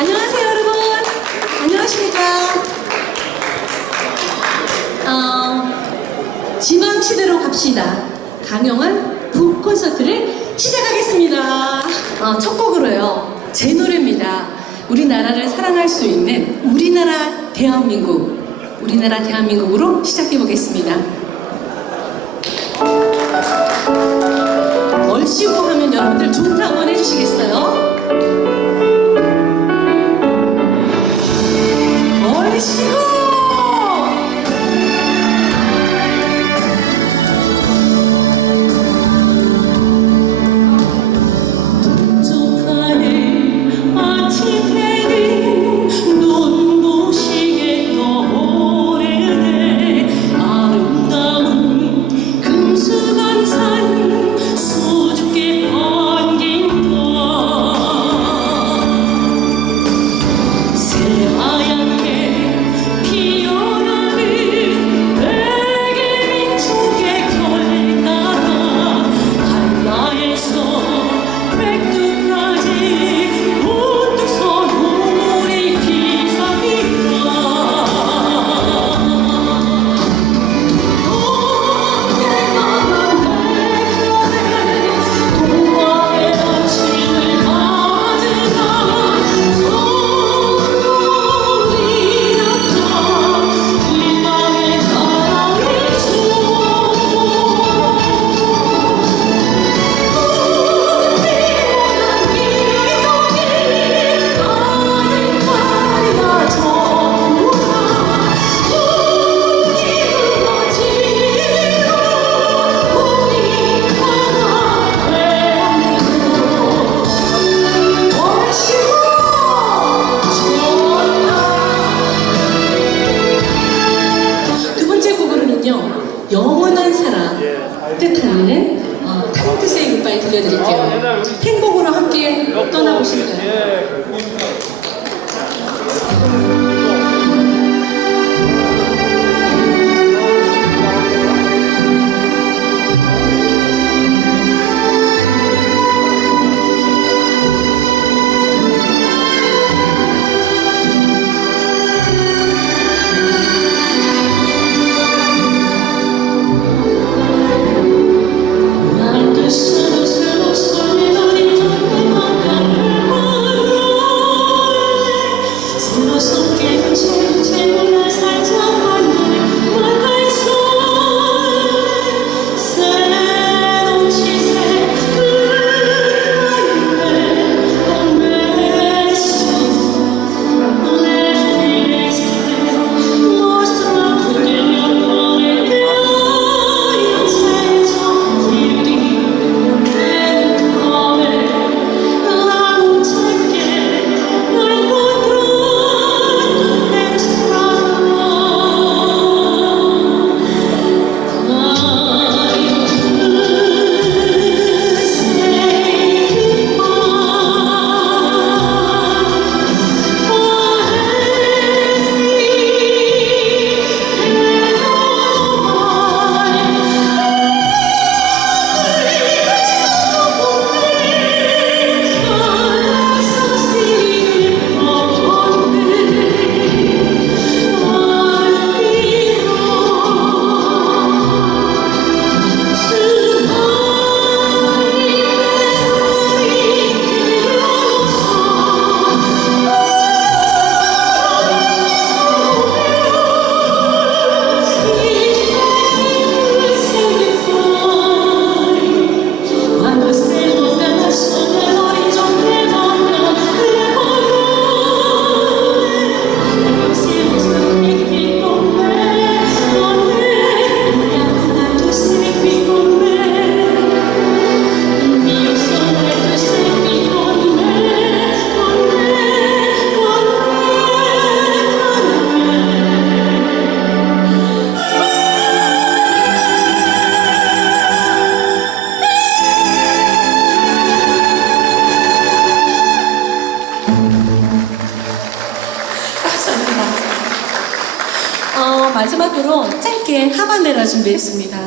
안녕하세요, 여러분. 안녕하십니까. 지방시대로 갑시다. 강영한 북콘서트를 시작하겠습니다. 첫 곡으로요, 제 노래입니다. 우리나라를 사랑할 수 있는 우리나라 대한민국으로 시작해보겠습니다. 얼씨구 하면 여러분들 좋다 한번 해주시겠어요? 얼씨구! 영원한 사랑 뜻하는 타임 투 세이 굿바이 들려드릴게요. 행복으로 함께 떠나보실까요? 마지막으로 짧게 하바네라 준비했습니다.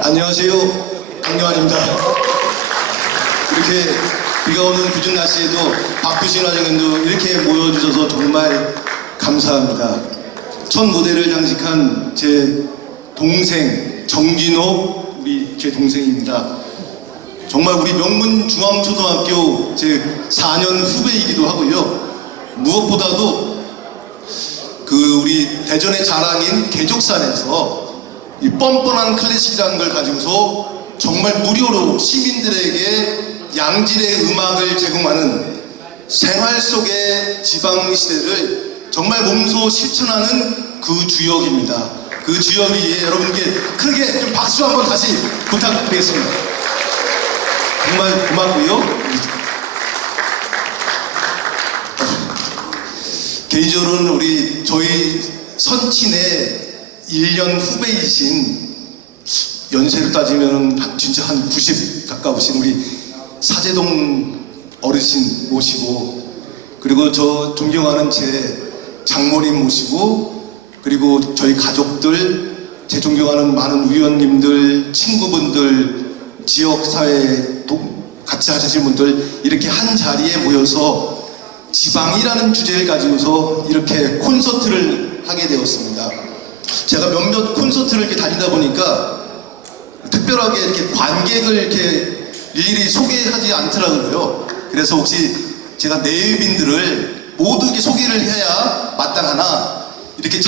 안녕하세요, 강요한입니다. 이렇게 비가 오는 궂은 날씨에도 바쁘신 와중에도 이렇게 모여주셔서 정말 감사합니다. 첫 무대를 장식한 제 동생 정진호, 제 동생입니다. 정말 우리 명문중앙초등학교 제 4년 후배이기도 하고요. 무엇보다도 우리 대전의 자랑인 개족산에서 이 뻔뻔한 클래식이라는 걸 가지고서 정말 무료로 시민들에게 양질의 음악을 제공하는 생활 속의 지방시대를 정말 몸소 실천하는 그 주역입니다. 그 주역이 여러분께 크게 좀 박수 한번 다시 부탁드리겠습니다. 정말 고맙고요. 개인적으로는 저희 선친의 1년 후배이신, 연세로 따지면 진짜 한 90 가까우신 우리 사제동 어르신 모시고, 그리고 저 존경하는 제 장모님 모시고, 그리고 저희 가족들, 제 존경하는 많은 의원님들, 친구분들, 지역사회 같이 하실 분들 이렇게 한 자리에 모여서 지방이라는 주제를 가지고서 이렇게 콘서트를 하게 되었습니다. 제가 몇몇 콘서트를 이렇게 다니다 보니까 특별하게 이렇게 관객을 이렇게 일일이 소개하지 않더라고요. 그래서 혹시 제가 내빈들을 모두 이렇게 소개를 해야 마땅하나 이렇게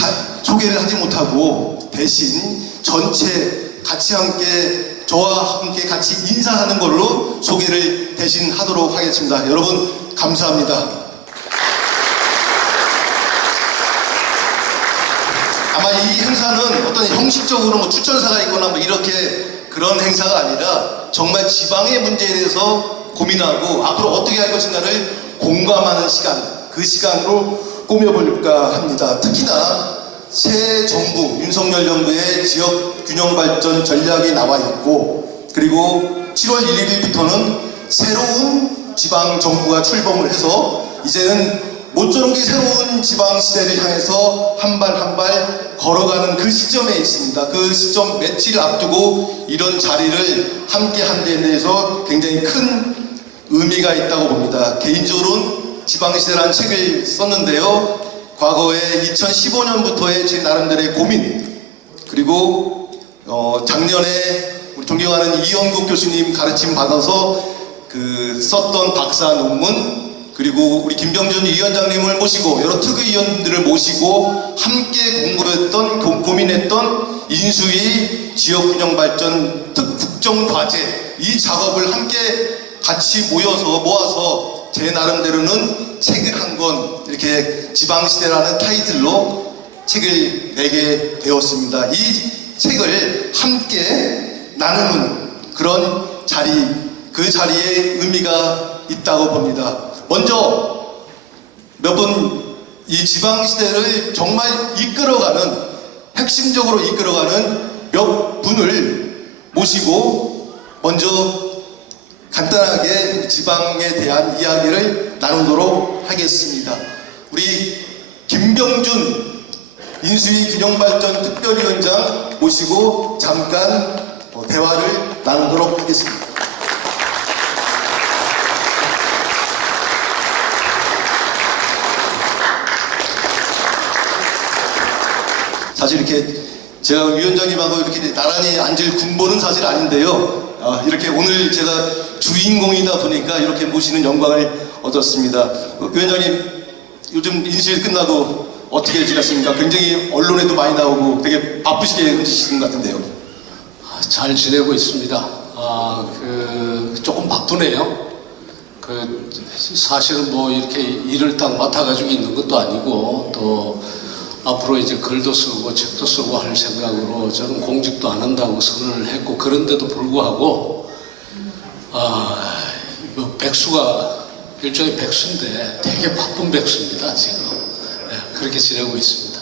소개를 하지 못하고 대신 전체 같이 함께 저와 함께 같이 인사하는 걸로 소개를 대신 하도록 하겠습니다. 여러분 감사합니다. 아마 이 행사는 어떤 형식적으로 뭐 추천사가 있거나 뭐 이렇게 그런 행사가 아니라 정말 지방의 문제에 대해서 고민하고 앞으로 어떻게 할 것인가를 공감하는 시간, 그 시간으로 꾸며볼까 합니다. 특히나 새 정부, 윤석열 정부의 지역 균형 발전 전략이 나와 있고, 그리고 7월 1일부터는 새로운 지방 정부가 출범을 해서 이제는 모쪼록 새로운 지방 시대를 향해서 한 발 한 발 걸어가는 그 시점에 있습니다. 그 시점 며칠 앞두고 이런 자리를 함께 한 데 대해서 굉장히 큰 의미가 있다고 봅니다. 개인적으로는 지방 시대라는 책을 썼는데요. 과거에 2015년부터의 제 나름대로의 고민, 그리고 작년에 우리 존경하는 이영국 교수님 가르침 받아서 썼던 박사 논문, 그리고 우리 김병준 위원장님을 모시고 여러 특위위원들을 모시고 함께 공부했던, 고민했던 인수위 지역균형발전 국정과제, 이 작업을 함께 같이 모아서 제 나름대로는 책을 한 권, 이렇게 지방시대라는 타이틀로 책을 내게 되었습니다. 이 책을 함께 나누는 그런 자리, 그 자리에 의미가 있다고 봅니다. 먼저 몇 분 이 지방시대를 정말 이끌어가는 핵심적으로 이끌어가는 몇 분을 모시고 먼저 간단하게 지방에 대한 이야기를 나누도록 하겠습니다. 우리 김병준 인수위 균형발전 특별위원장 모시고 잠깐 대화를 나누도록 하겠습니다. 사실 이렇게 제가 위원장님하고 이렇게 나란히 앉을 군보는 사실 아닌데요. 이렇게 오늘 제가 주인공이다 보니까 이렇게 모시는 영광을 얻었습니다. 위원장님, 요즘 인수위 끝나고 어떻게 지냈습니까? 굉장히 언론에도 많이 나오고 되게 바쁘시게 움직이시는 것 같은데요. 잘 지내고 있습니다. 조금 바쁘네요. 사실은 뭐 이렇게 일을 딱 맡아가지고 있는 것도 아니고 또 앞으로 이제 글도 쓰고 책도 쓰고 할 생각으로 저는 공직도 안 한다고 선언을 했고, 그런데도 불구하고 이거 백수가 일종의 백수인데 되게 바쁜 백수입니다 지금. 네, 그렇게 지내고 있습니다.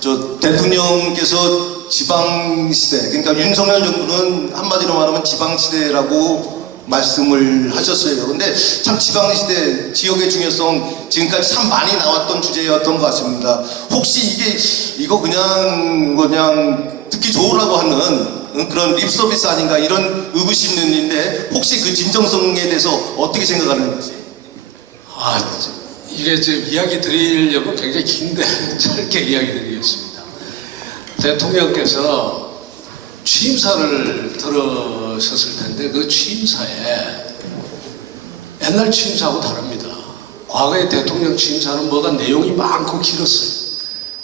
저 대통령께서 지방시대, 그러니까 윤석열 정부는 한마디로 말하면 지방시대라고 말씀을 하셨어요. 근데 참 지방시대, 지역의 중요성 지금까지 참 많이 나왔던 주제였던 것 같습니다. 혹시 이거 그냥 듣기 좋으라고 하는 그런 립서비스 아닌가 이런 의구심인데, 혹시 그 진정성에 대해서 어떻게 생각하는지? 이게 지금 이야기 드리려면 굉장히 긴데 짧게 이야기 드리겠습니다. 대통령께서 취임사를 들으셨을 텐데 그 취임사에 옛날 취임사하고 다릅니다. 과거의 대통령 취임사는 뭐가 내용이 많고 길었어요.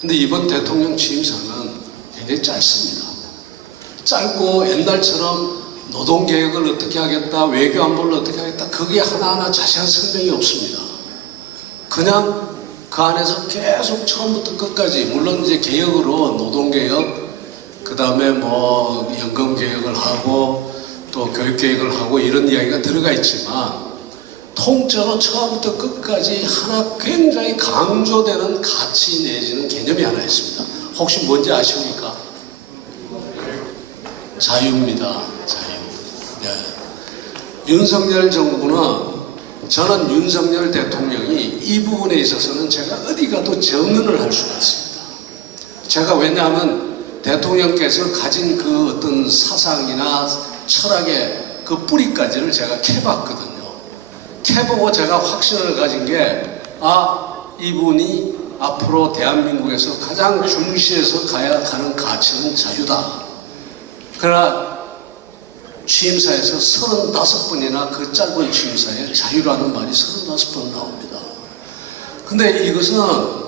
근데 이번 대통령 취임사는 굉장히 짧습니다. 짧고 옛날처럼 노동개혁을 어떻게 하겠다, 외교안보를 어떻게 하겠다, 그게 하나하나 자세한 설명이 없습니다. 그냥 그 안에서 계속 처음부터 끝까지, 물론 이제 개혁으로 노동개혁, 그 다음에 뭐 연금개혁을 하고 또 교육개혁을 하고 이런 이야기가 들어가 있지만, 통째로 처음부터 끝까지 하나 굉장히 강조되는 가치 내지는 개념이 하나 있습니다. 혹시 뭔지 아십니까? 자유입니다. 자유. 네. 윤석열 정부는, 저는 윤석열 대통령이 이 부분에 있어서는 제가 어디 가도 정언을 할 수가 있습니다. 제가 왜냐하면 대통령께서 가진 그 어떤 사상이나 철학의 그 뿌리까지를 제가 캐봤거든요. 캐보고 제가 확신을 가진 게, 이분이 앞으로 대한민국에서 가장 중시해서 가야 하는 가치는 자유다. 그러나 취임사에서 35번이나 그 짧은 취임사에 자유라는 말이 35번 나옵니다. 근데 이것은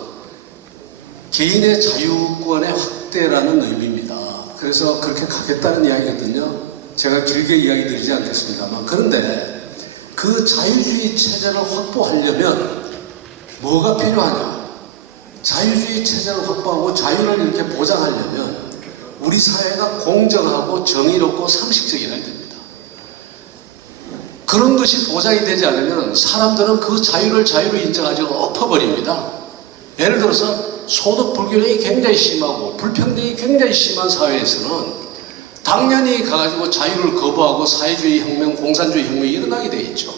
개인의 자유권의 확대라는 의미입니다. 그래서 그렇게 가겠다는 이야기거든요. 제가 길게 이야기 드리지 않겠습니다만, 그런데 그 자유주의 체제를 확보하려면 뭐가 필요하냐? 자유주의 체제를 확보하고 자유를 이렇게 보장하려면 우리 사회가 공정하고 정의롭고 상식적이어야 됩니다. 그런 것이 보장이 되지 않으면 사람들은 그 자유를 자유로 인정하지 엎어버립니다. 예를 들어서 소득 불균형이 굉장히 심하고 불평등이 굉장히 심한 사회에서는 당연히 가가지고 자유를 거부하고 사회주의 혁명, 공산주의 혁명이 일어나게 돼 있죠.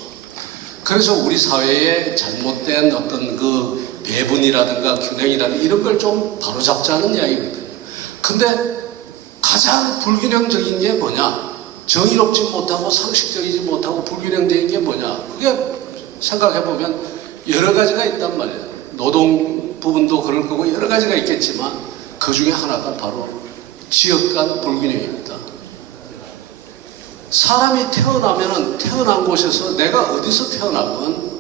그래서 우리 사회에 잘못된 어떤 그 배분이라든가 균형이라든가 이런 걸 좀 바로잡자는 이야기거든요. 근데 가장 불균형적인 게 뭐냐? 정의롭지 못하고 상식적이지 못하고 불균형적인 게 뭐냐? 그게 생각해보면 여러 가지가 있단 말이에요. 노동 부분도 그럴 거고 여러 가지가 있겠지만 그 중에 하나가 바로 지역 간 불균형입니다. 사람이 태어나면은 태어난 곳에서 내가 어디서 태어나건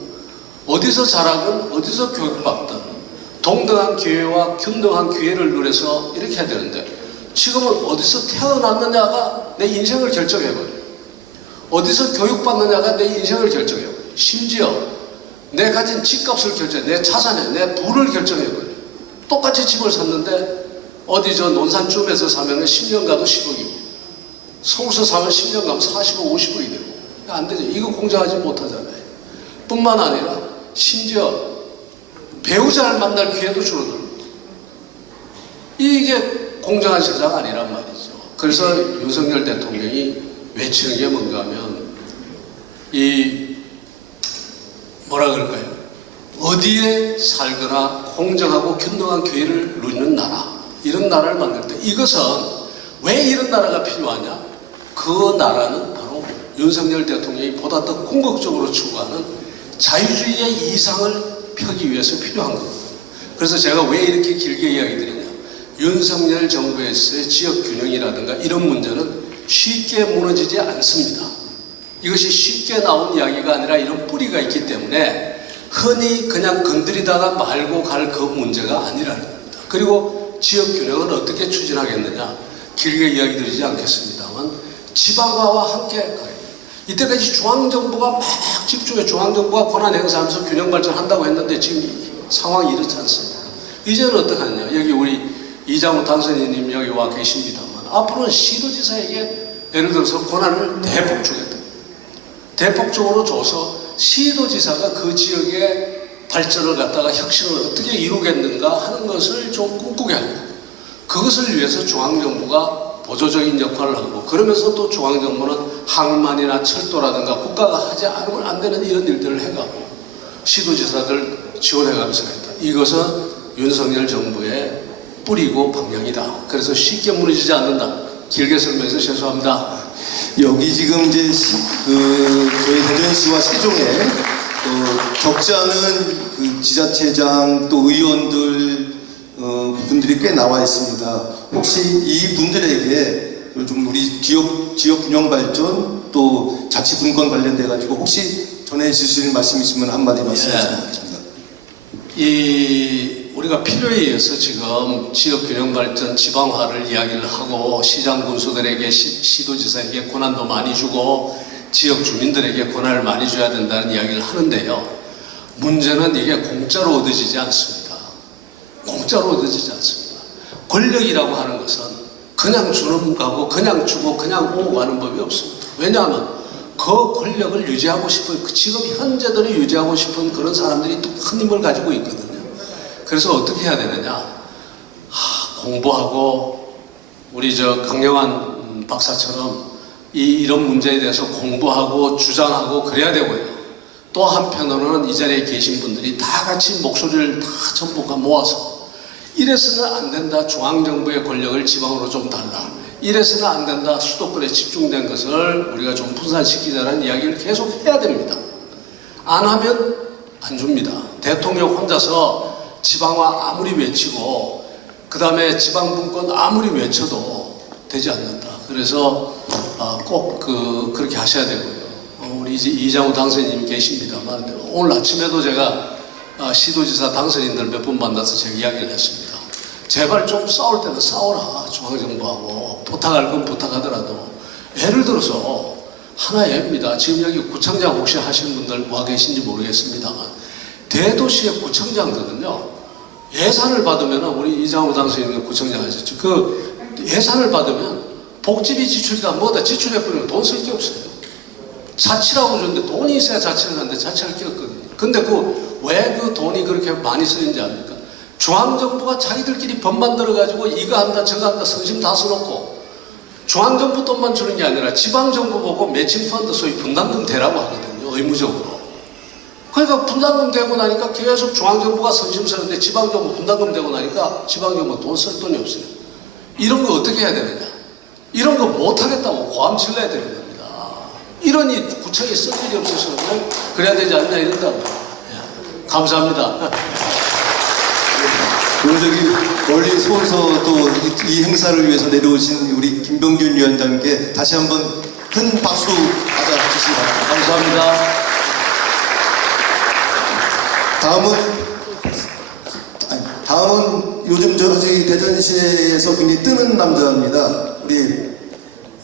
어디서 자라건 어디서 교육받든 동등한 기회와 균등한 기회를 누려서 이렇게 해야 되는데, 지금은 어디서 태어났느냐가 내 인생을 결정해버려요. 어디서 교육받느냐가 내 인생을 결정해요. 심지어 내 가진 집값을 결정해, 내 자산에 내 부를 결정해버려요. 똑같이 집을 샀는데 어디 저 논산쯤에서 사면 10년 가도 10억이고 서울서 사면 10년 가면 40억, 50억이 되고, 안 되죠. 이거 공정하지 못하잖아요. 뿐만 아니라 심지어 배우자를 만날 기회도 줄어들고, 이게 공정한 세상 아니란 말이죠. 그래서 윤석열 대통령이 외치는 게 뭔가 하면 이 뭐라 그럴까요? 어디에 살거나 공정하고 균등한 기회를 누리는 나라, 이런 나라를 만들 때 이것은 왜 이런 나라가 필요하냐? 그 나라는 바로 윤석열 대통령이 보다 더 궁극적으로 추구하는 자유주의의 이상을 펴기 위해서 필요한 겁니다. 그래서 제가 왜 이렇게 길게 이야기 드리냐? 윤석열 정부에서의 지역균형이라든가 이런 문제는 쉽게 무너지지 않습니다. 이것이 쉽게 나온 이야기가 아니라 이런 뿌리가 있기 때문에 흔히 그냥 건드리다가 말고 갈 그 문제가 아니라는 겁니다. 그리고 지역균형은 어떻게 추진하겠느냐? 길게 이야기 드리지 않겠습니다만 지방화와 함께 가요. 이때까지 중앙정부가 막 집중해 중앙정부가 권한 행사하면서 균형 발전한다고 했는데 지금 상황이 이렇지 않습니다. 이제는 어떻게 하냐? 여기 우리 이장우 당선인님 여기 와 계십니다만 앞으로는 시도지사에게 예를 들어서 권한을 대폭 주겠다. 대폭적으로 줘서 시도지사가 그 지역의 발전을 갖다가 혁신을 어떻게 이루겠는가 하는 것을 좀 꿈꾸게 합니다. 그것을 위해서 중앙정부가 보조적인 역할을 하고 그러면서 또 중앙정부는 항만이나 철도라든가 국가가 하지 않으면 안 되는 이런 일들을 해가고 시도지사들 지원해가면서 했다. 이것은 윤석열 정부의 뿌리고 방향이다. 그래서 쉽게 무너지지 않는다. 길게 설명해서 죄송합니다. 여기 지금 이제 저희 대전시와 세종에 적지 않은 그 지자체장 또 의원들 분들이 꽤 나와 있습니다. 혹시 이 분들에게 좀 우리 지역 균형 발전 또 자치 분권 관련돼 가지고 혹시 전해 주실 말씀 있으면 한마디 말씀해 주시겠습니다. 우리가 필요에 의해서 지금 지역균형 발전 지방화를 이야기를 하고 시장 군수들에게 시도지사에게 권한도 많이 주고 지역 주민들에게 권한을 많이 줘야 된다는 이야기를 하는데요. 문제는 이게 공짜로 얻어지지 않습니다. 공짜로 얻어지지 않습니다. 권력이라고 하는 것은 그냥 주는 거고 그냥 주고 그냥 오고 가는 법이 없습니다. 왜냐하면 그 권력을 유지하고 싶은 지금 현재대로 유지하고 싶은 그런 사람들이 또 큰 힘을 가지고 있거든요. 그래서 어떻게 해야 되느냐? 공부하고 우리 강영환 박사처럼 이런 문제에 대해서 공부하고 주장하고 그래야 되고요. 또 한편으로는 이 자리에 계신 분들이 다 같이 목소리를 다 전부 모아서 이래서는 안 된다. 중앙정부의 권력을 지방으로 좀 달라. 이래서는 안 된다. 수도권에 집중된 것을 우리가 좀 분산시키자는 이야기를 계속 해야 됩니다. 안 하면 안 줍니다. 대통령 혼자서 지방화 아무리 외치고 그 다음에 지방분권 아무리 외쳐도 되지 않는다. 그래서 꼭 그렇게 하셔야 되고요. 우리 이제 이장우 당선인님 계십니다만 오늘 아침에도 제가 시도지사 당선인들 몇 분 만나서 제가 이야기를 했습니다. 제발 좀 싸울 때는 싸워라. 중앙정부하고 부탁할 건 부탁하더라도 예를 들어서 하나 예입니다. 지금 여기 구청장 혹시 하시는 분들 와 계신지 모르겠습니다만 대도시의 구청장들은요 예산을 받으면 우리 이장우 당선인님 구청장 하셨죠. 그 예산을 받으면 복지비 지출이다 뭐다 지출해버리면 돈 쓸 게 없어요. 자치라고 주는데 돈이 있어야 자치를 하는데 자치할 게 없거든요. 근데 왜 그 돈이 그렇게 많이 쓰는지 압니까? 중앙정부가 자기들끼리 법 만들어가지고 이거 한다 저거 한다 성심 다 써놓고 중앙정부 돈만 주는 게 아니라 지방정부 보고 매칭펀드 소위 분담금 대라고 하거든요. 의무적으로. 그러니까 분담금 되고 나니까 계속 중앙정부가 선심 쓰는데 지방정부 분담금 되고 나니까 지방정부 돈 쓸 돈이 없어요. 이런 거 어떻게 해야 되느냐? 이런 거 못하겠다고 고함 질러야 되는 겁니다. 이러니 구청에 쓸 일이 없어서 그래야 되지 않냐 이런다고. 감사합니다. 오늘 멀리 서울서 또 이 행사를 위해서 내려오신 우리 김병균 위원장께 다시 한번 큰 박수 받아주시기 바랍니다. 감사합니다. 다음은 요즘 저기 대전시에서 굉장히 뜨는 남자입니다. 우리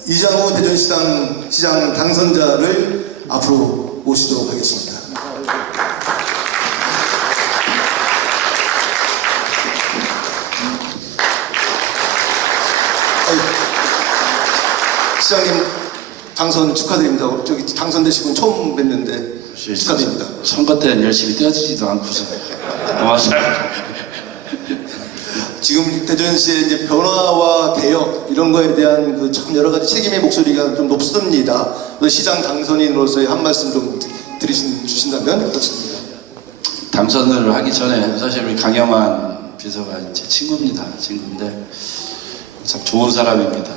이장우 대전시장 당선자를 앞으로 모시도록 하겠습니다. 시장님 당선 축하드립니다. 저기 당선되신 분 처음 뵀는데 축하드립니다. 선거 때는 열심히 뛰어주지도 않고서 고맙습니다. 지금 대전시의 이제 변화와 개혁 이런 거에 대한 그 참 여러 가지 책임의 목소리가 좀 높습니다. 그래서 시장 당선인으로서의 한 말씀 좀 주신다면 어떻습니까? 당선을 하기 전에 사실 우리 강영환 비서가 제 친구입니다. 친구인데 참 좋은 사람입니다.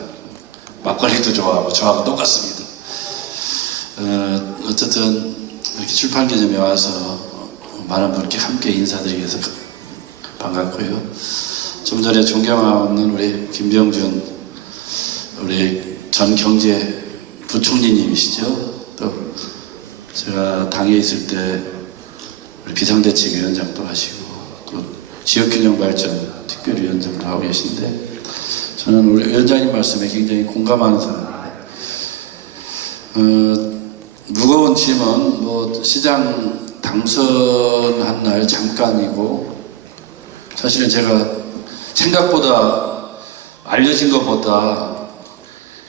막걸리도 좋아하고 저하고 똑같습니다. 어쨌든 이렇게 출판 기념에 와서 많은 분께 함께 인사드리기 위해서 반갑고요. 좀 전에 존경하는 우리 김병준 우리 전 경제부총리님이시죠. 또 제가 당에 있을 때 우리 비상대책위원장도 하시고 또 지역균형발전 특별위원장도 하고 계신데 저는 우리 위원장님 말씀에 굉장히 공감하는 사람입니다. 무거운 짐은 뭐 시장 당선한 날 잠깐이고 사실은 제가 생각보다 알려진 것보다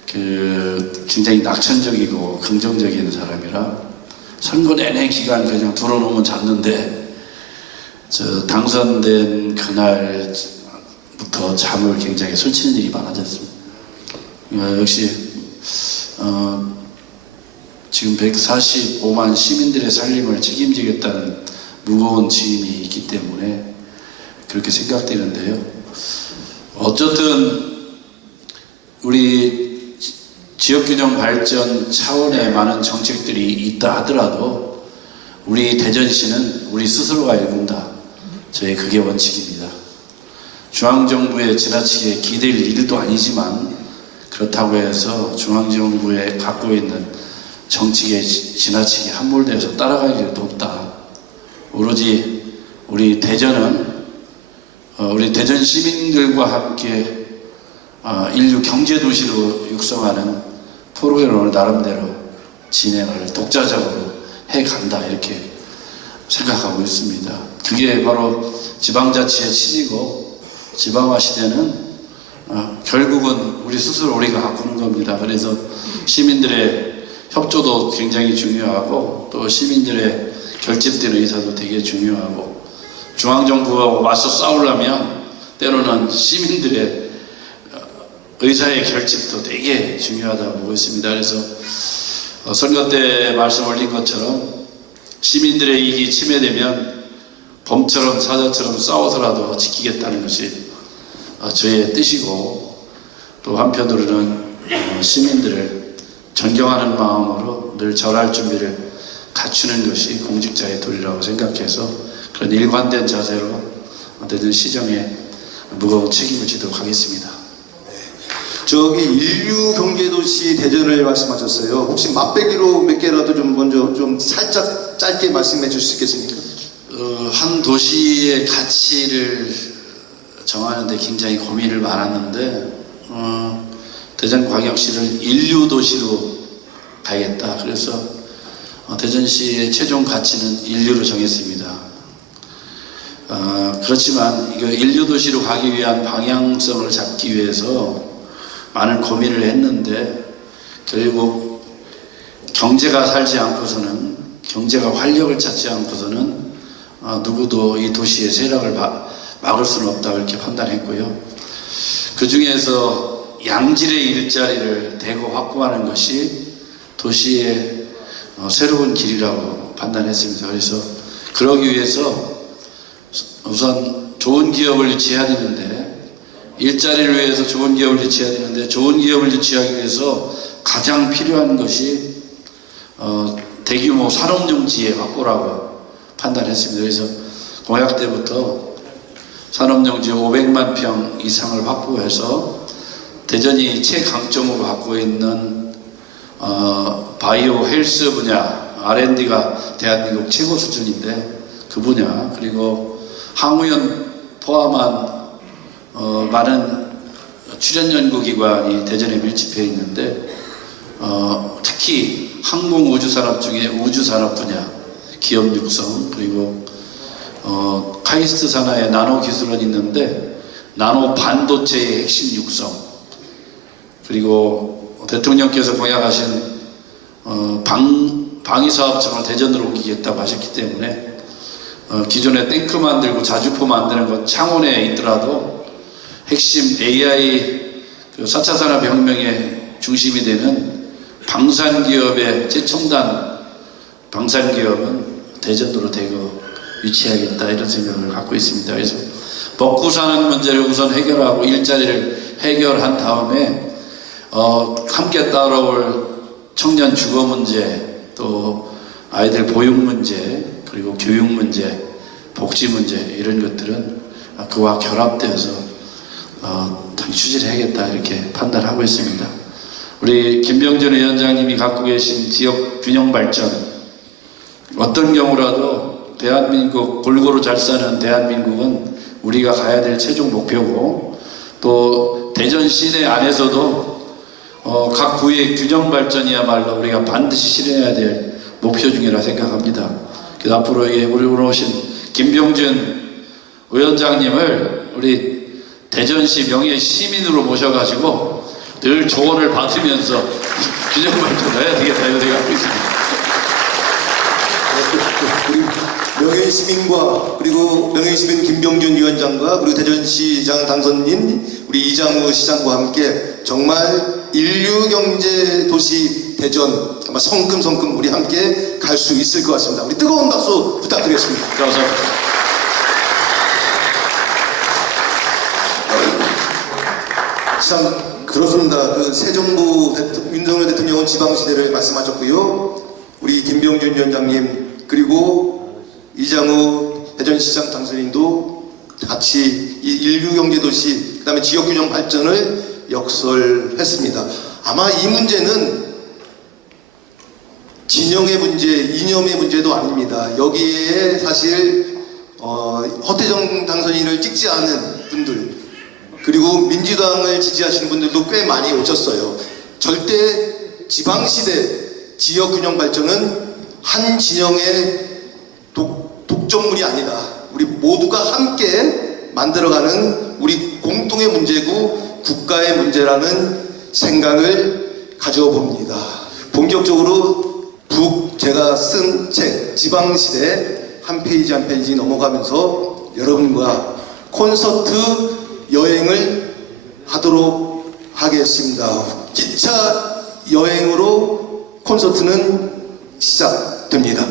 굉장히 낙천적이고 긍정적인 사람이라 선거 내내 기간 그냥 들어놓으면 잤는데 저 당선된 그날부터 잠을 굉장히 설치는 일이 많아졌습니다. 역시 지금 145만 시민들의 살림을 책임지겠다는 무거운 짐이 있기 때문에 그렇게 생각되는데요. 어쨌든 우리 지역균형 발전 차원의 많은 정책들이 있다 하더라도 우리 대전시는 우리 스스로가 읽는다. 저의 그게 원칙입니다. 중앙정부에 지나치게 기댈 일도 아니지만 그렇다고 해서 중앙정부에 갖고 있는 정책에 지나치게 함몰되어서 따라갈 일도 없다. 오로지 우리 대전은 우리 대전 시민들과 함께 인류 경제도시로 육성하는 프로그램을 나름대로 진행을 독자적으로 해간다 이렇게 생각하고 있습니다. 그게 바로 지방자치의 취지고 지방화 시대는 결국은 우리 스스로 우리가 바꾸는 겁니다. 그래서 시민들의 협조도 굉장히 중요하고 또 시민들의 결집되는 의사도 되게 중요하고 중앙정부하고 맞서 싸우려면 때로는 시민들의 의사의 결집도 되게 중요하다고 보고 있습니다. 그래서 선거 때 말씀 올린 것처럼 시민들의 이익이 침해되면 범처럼 사자처럼 싸워서라도 지키겠다는 것이 저의 뜻이고 또 한편으로는 시민들을 존경하는 마음으로 늘 절할 준비를 갖추는 것이 공직자의 도리라고 생각해서 그런 일관된 자세로 대전 시정에 무거운 책임을 지도록 하겠습니다. 저기 인류 경제도시 대전을 말씀하셨어요. 혹시 맛배기로 몇 개라도 좀 먼저 좀 살짝 짧게 말씀해 주실 수 있겠습니까? 한 도시의 가치를 정하는데 굉장히 고민을 많았는데 대전광역시를 인류도시로 가야겠다. 그래서 대전시의 최종 가치는 인류로 정했습니다. 그렇지만 이거 인류도시로 가기 위한 방향성을 잡기 위해서 많은 고민을 했는데 결국 경제가 살지 않고서는 경제가 활력을 찾지 않고서는 누구도 이 도시의 쇠락을 막을 수는 없다 이렇게 판단했고요. 그 중에서 양질의 일자리를 대거 확보하는 것이 도시의 새로운 길이라고 판단했습니다. 그래서 그러기 위해서 우선 좋은 기업을 유치해야 되는데 일자리를 위해서 좋은 기업을 유치해야 되는데 좋은 기업을 유치하기 위해서 가장 필요한 것이 대규모 산업용지의 확보라고 판단했습니다. 그래서 공약 때부터 산업용지 500만 평 이상을 확보해서 대전이 최강점으로 갖고 있는 바이오 헬스 분야 R&D가 대한민국 최고 수준인데 그 분야 그리고 항우연 포함한 많은 출연연구기관이 대전에 밀집해 있는데 특히 항공우주산업 중에 우주산업 분야 기업 육성 그리고 카이스트 산하에 나노기술원이 있는데 나노 반도체의 핵심 육성 그리고 대통령께서 공약하신 방위사업청을 대전으로 옮기겠다고 하셨기 때문에 기존에 탱크 만들고 자주포 만드는 것 창원에 있더라도 핵심 AI 4차 산업혁명의 중심이 되는 방산기업의 최첨단 방산기업은 대전도로 대거 위치하겠다 이런 생각을 갖고 있습니다. 그래서 먹고 사는 문제를 우선 해결하고 일자리를 해결한 다음에 함께 따라올 청년 주거 문제, 또 아이들 보육 문제, 그리고 교육 문제, 복지 문제 이런 것들은 그와 결합되어서 추진을 하겠다 이렇게 판단하고 있습니다. 우리 김병준 위원장님이 갖고 계신 지역 균형 발전, 어떤 경우라도 대한민국 골고루 잘 사는 대한민국은 우리가 가야 될 최종 목표고, 또 대전 시내 안에서도 각 구의 균형 발전이야말로 우리가 반드시 실현해야 될 목표 중이라 생각합니다. 그래서 앞으로 우리 오신 김병준 위원장님을 우리 대전시 명예 시민으로 모셔가지고 늘 조언을 받으면서 균형 발전을 해야 되겠다 이런 생각하고 있습니다. 우리 명예시민과 그리고 명예시민 김병준 위원장과 그리고 대전시장 당선인 우리 이장우 시장과 함께 정말 인류경제 도시 대전 아마 성큼성큼 우리 함께 갈 수 있을 것 같습니다. 우리 뜨거운 박수 부탁드리겠습니다. 감사합니다. 참 그렇습니다. 그 새 정부 윤석열 대통령은 지방시대를 말씀하셨고요. 우리 김병준 위원장님 그리고 이장우 대전시장 당선인도 같이 이 인류경제도시 그다음에 지역균형 발전을 역설했습니다. 아마 이 문제는 진영의 문제, 이념의 문제도 아닙니다. 여기에 사실 허태정 당선인을 찍지 않은 분들 그리고 민주당을 지지하시는 분들도 꽤 많이 오셨어요. 절대 지방시대 지역균형 발전은 한 진영의 독점물이 아니다. 우리 모두가 함께 만들어가는 우리 공통의 문제고 국가의 문제라는 생각을 가져봅니다. 본격적으로 제가 쓴 책 지방시대 한 페이지 한 페이지 넘어가면서 여러분과 콘서트 여행을 하도록 하겠습니다. 기차 여행으로 콘서트는 시작됩니다.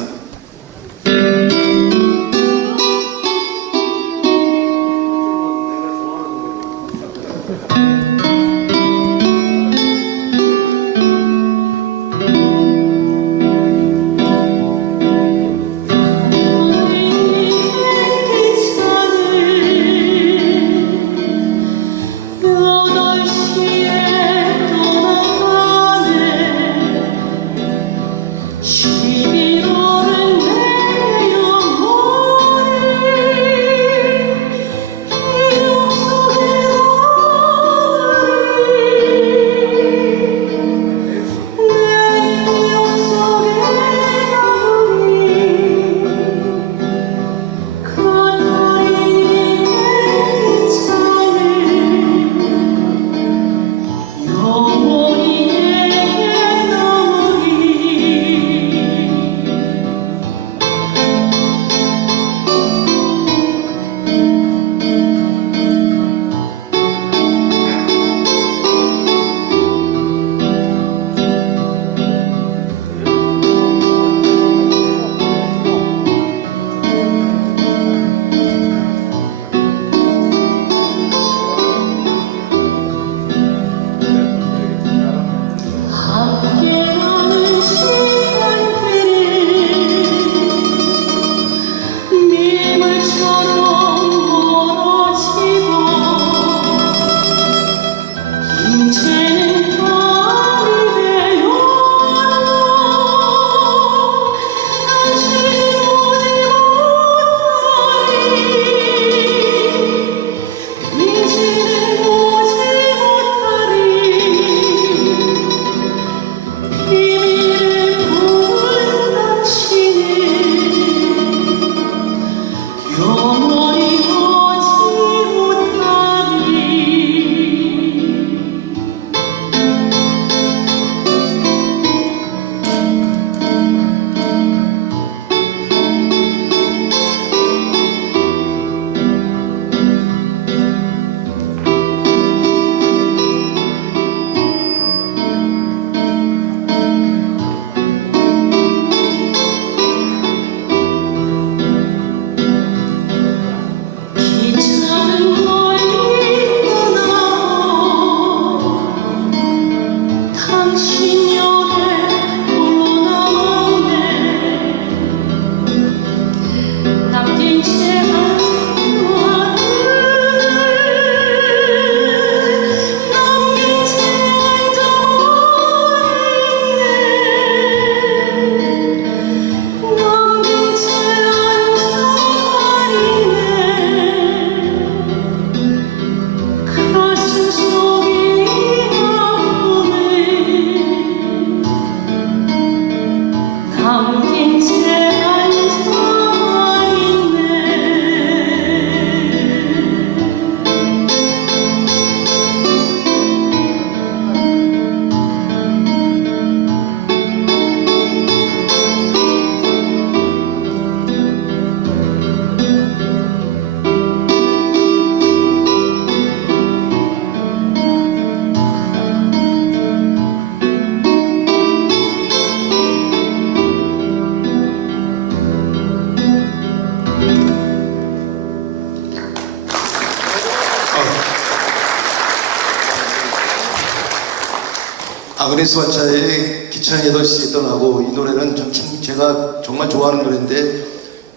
아그네스 발차의 기차에 8시에 떠나고, 이 노래는 참 제가 정말 좋아하는 노래인데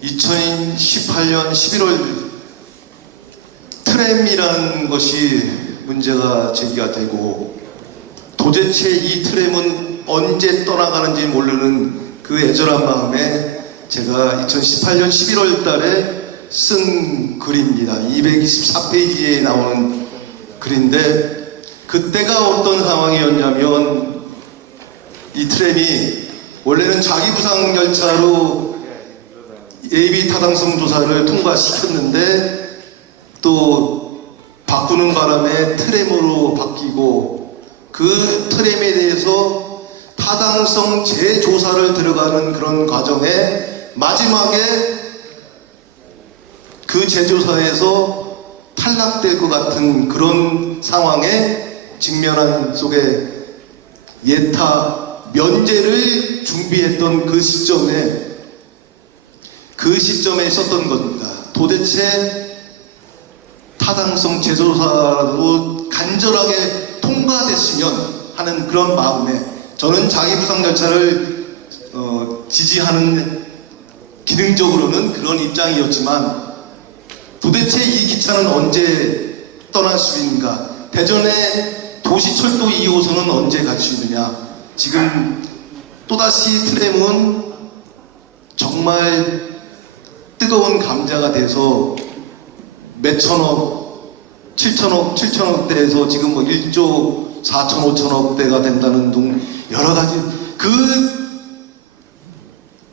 2018년 11월 트램이라는 것이 문제가 제기가 되고, 도대체 이 트램은 언제 떠나가는지 모르는 그 애절한 마음에 제가 2018년 11월 달에 쓴 글입니다. 224페이지에 나오는 글인데, 그때가 어떤 상황이었냐면, 이 트램이 원래는 자기부상 열차로 예비 타당성 조사를 통과시켰는데 또 바꾸는 바람에 트램으로 바뀌고, 그 트램에 대해서 타당성 재조사를 들어가는 그런 과정에 마지막에 그 재조사에서 탈락될 것 같은 그런 상황에 직면한 속에 예타 면제를 준비했던 그 시점에 있었던 겁니다. 도대체 타당성 재조사로 간절하게 통과됐으면 하는 그런 마음에, 저는 자기부상 열차를 지지하는 기능적으로는 그런 입장이었지만, 도대체 이 기차는 언제 떠날 수 있는가? 대전의 도시철도 2호선은 언제 갈 수 있느냐? 지금 또다시 트램은 정말 뜨거운 감자가 돼서 몇천억, 7천억대에서 지금 뭐 1조 4천 5천억대가 된다는 등 여러 가지 그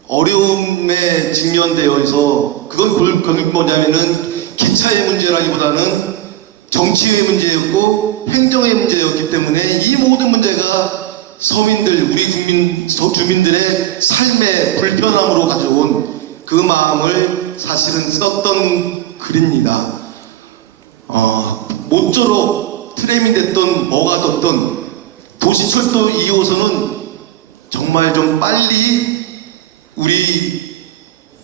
어려움에 직면되어 있어. 그건 뭐냐면은 기차의 문제라기보다는 정치의 문제였고 행정의 문제였기 때문에, 이 모든 문제가 서민들, 우리 주민들의 삶의 불편함으로 가져온 그 마음을 사실은 썼던 글입니다. 모쪼록 트램이 됐던 뭐가 됐던 도시철도 2호선은 정말 좀 빨리 우리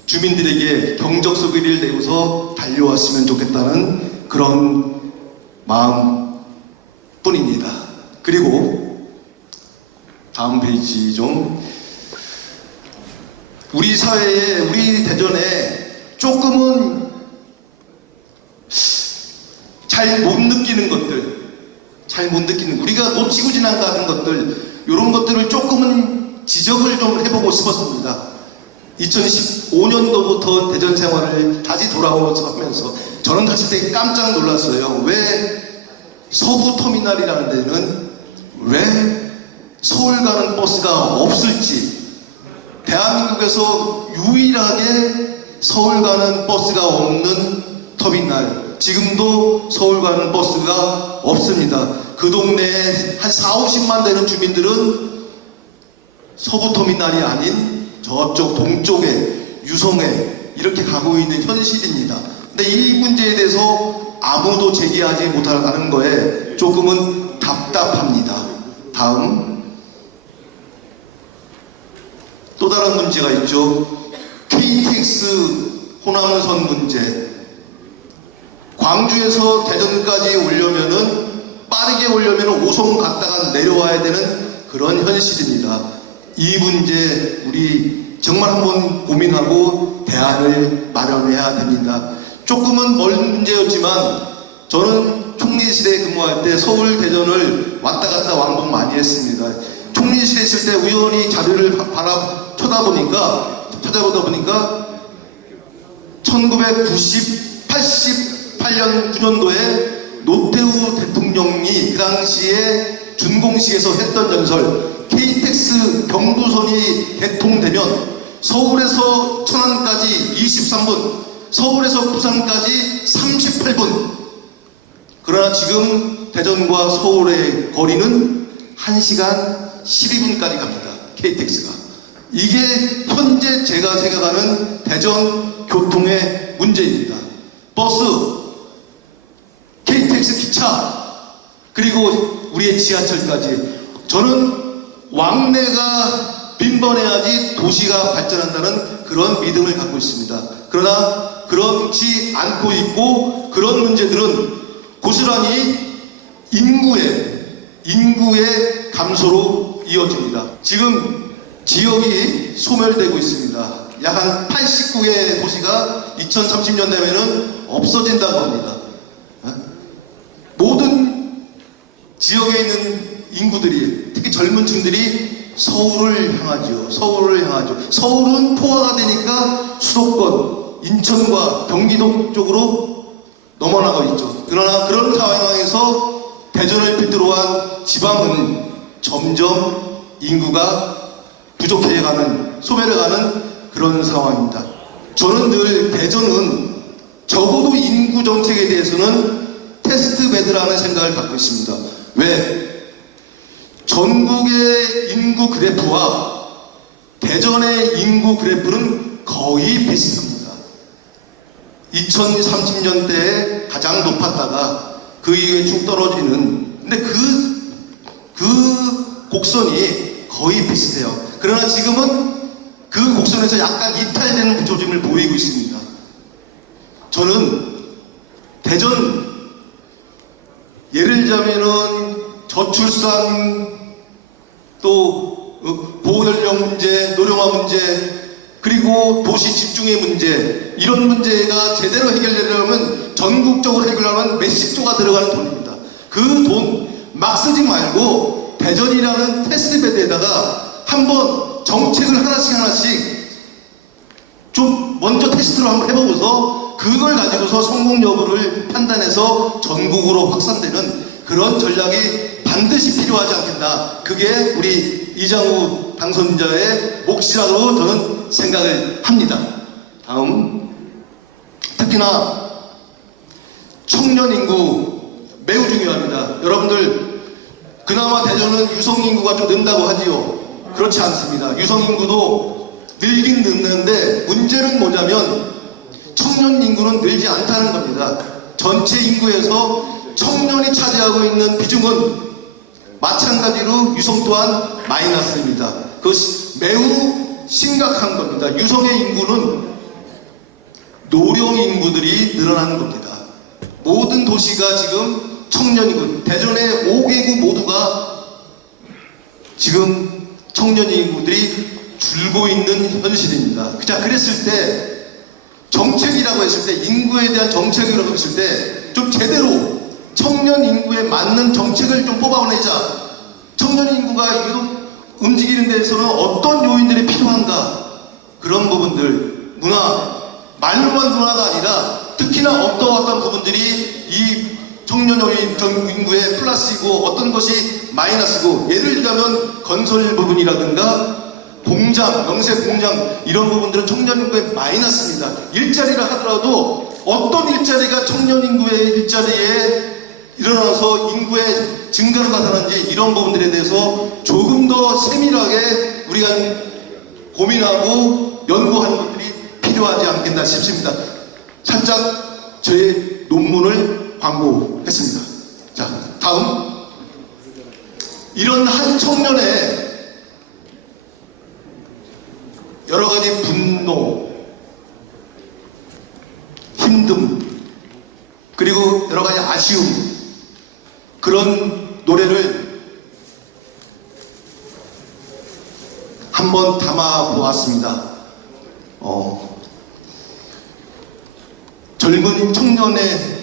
주민들에게 경적 소리를 내고서 달려왔으면 좋겠다는 그런 마음뿐입니다. 그리고 다음 페이지 좀, 우리 사회에, 우리 대전에 조금은 잘 못 느끼는 것들, 우리가 놓치고 지나가는 것들, 이런 것들을 조금은 지적을 좀 해보고 싶었습니다. 2015년도부터 대전 생활을 다시 돌아오면서 하면서 저는 사실 되게 깜짝 놀랐어요. 왜 서부터미널이라는 데는 왜 서울 가는 버스가 없을지, 대한민국에서 유일하게 서울 가는 버스가 없는 터미널, 지금도 서울 가는 버스가 없습니다. 그 동네에 한 40~50만 되는 주민들은 서부터미널이 아닌 저쪽 동쪽에, 유성에 이렇게 가고 있는 현실입니다. 근데 이 문제에 대해서 아무도 제기하지 못하는 거에 조금은 답답합니다. 다음, 또 다른 문제가 있죠. KTX 호남선 문제. 광주에서 대전까지 오려면은, 빠르게 오려면 5선 갔다가 내려와야 되는 그런 현실입니다. 이 문제 우리 정말 한번 고민하고 대안을 마련해야 됩니다. 조금은 먼 문제였지만, 저는 총리실에 근무할 때 서울 대전을 왔다 갔다 왕복 많이 했습니다. 총리실에 있을 때 우연히 자료를 찾아보다 보니까 1988년 9년도에 노태우 대통령이 그 당시에 준공식에서 했던 연설, KTX 경부선이 개통되면 서울에서 천안까지 23분, 서울에서 부산까지 38분. 그러나 지금 대전과 서울의 거리는 1시간 12분까지 갑니다. KTX가. 이게 현재 제가 생각하는 대전 교통의 문제입니다. 버스, KTX 기차, 그리고 우리의 지하철까지. 저는 왕래가 빈번해야지 도시가 발전한다는 그런 믿음을 갖고 있습니다. 그러나 그렇지 않고 있고, 그런 문제들은 고스란히 인구의 감소로 이어집니다. 지금 지역이 소멸되고 있습니다. 약 한 89개의 도시가 2030년 되면은 없어진다고 합니다. 모든 지역에 있는 인구들이, 특히 젊은 층들이 서울을 향하죠. 서울을 향하죠. 서울은 포화가 되니까 수도권, 인천과 경기도 쪽으로 넘어나가고 있죠. 그러나 그런 상황에서 대전을 필두로 한 지방은 점점 인구가 부족해가는, 소멸해가는 그런 상황입니다. 저는 늘 대전은 적어도 인구 정책에 대해서는 테스트 베드라는 생각을 갖고 있습니다. 왜? 전국의 인구 그래프와 대전의 인구 그래프는 거의 비슷합니다. 2030년대에 가장 높았다가 그 이후에 쭉 떨어지는, 근데 그 곡선이 거의 비슷해요. 그러나 지금은 그 곡선에서 약간 이탈되는 구조짐을 보이고 있습니다. 저는 대전, 예를 들자면은 저출산, 또 고연령 문제, 노령화 문제, 그리고 도시 집중의 문제, 이런 문제가 제대로 해결되려면 전국적으로 해결하려면 몇십 조가 들어가는 돈입니다. 그 돈 막 쓰지 말고 대전이라는 테스트베드에다가 한번 정책을 하나씩 좀 먼저 테스트로 한번 해보고서 그걸 가지고서 성공 여부를 판단해서 전국으로 확산되는 그런 전략이 반드시 필요하지 않겠나. 그게 우리 이장우 당선자의 몫이라고 저는 생각을 합니다. 다음, 특히나 청년 인구 매우 중요합니다. 여러분들, 그나마 대전은 유성 인구가 좀 는다고 하지요. 그렇지 않습니다. 유성 인구도 늘긴 늦는데 문제는 뭐냐면 청년 인구는 늘지 않다는 겁니다. 전체 인구에서 청년이 차지하고 있는 비중은 마찬가지로 유성 또한 마이너스입니다. 그것이 매우 심각한 겁니다. 유성의 인구는 노령 인구들이 늘어나는 겁니다. 모든 도시가 지금 청년 인구, 대전의 5개구 모두가 지금 청년 인구들이 줄고 있는 현실입니다. 자, 그랬을 때 정책이라고 했을 때, 인구에 대한 정책이라고 했을 때 좀 제대로 청년 인구에 맞는 정책을 좀 뽑아내자. 청년 인구가 움직이는 데에서는 어떤 요인들이 필요한가, 그런 부분들, 문화, 말로만 문화가 아니라 특히나 어떤 부분들이 이 청년 인구의 플러스이고 어떤 것이 마이너스고, 예를 들자면 건설 부분이라든가 공장, 영세 공장, 이런 부분들은 청년 인구의 마이너스입니다. 일자리라 하더라도 어떤 일자리가 청년 인구의 일자리에 일어나서 인구의 증가를 나타나는지, 이런 부분들에 대해서 조금 더 세밀하게 우리가 고민하고 연구하는 것들이 필요하지 않겠나 싶습니다. 살짝 저의 논문을 광고했습니다. 자, 다음. 이런 한 청년의 여러 가지 분노, 힘듦, 그리고 여러 가지 아쉬움, 그런 노래를 한번 담아 보았습니다. 젊은 청년의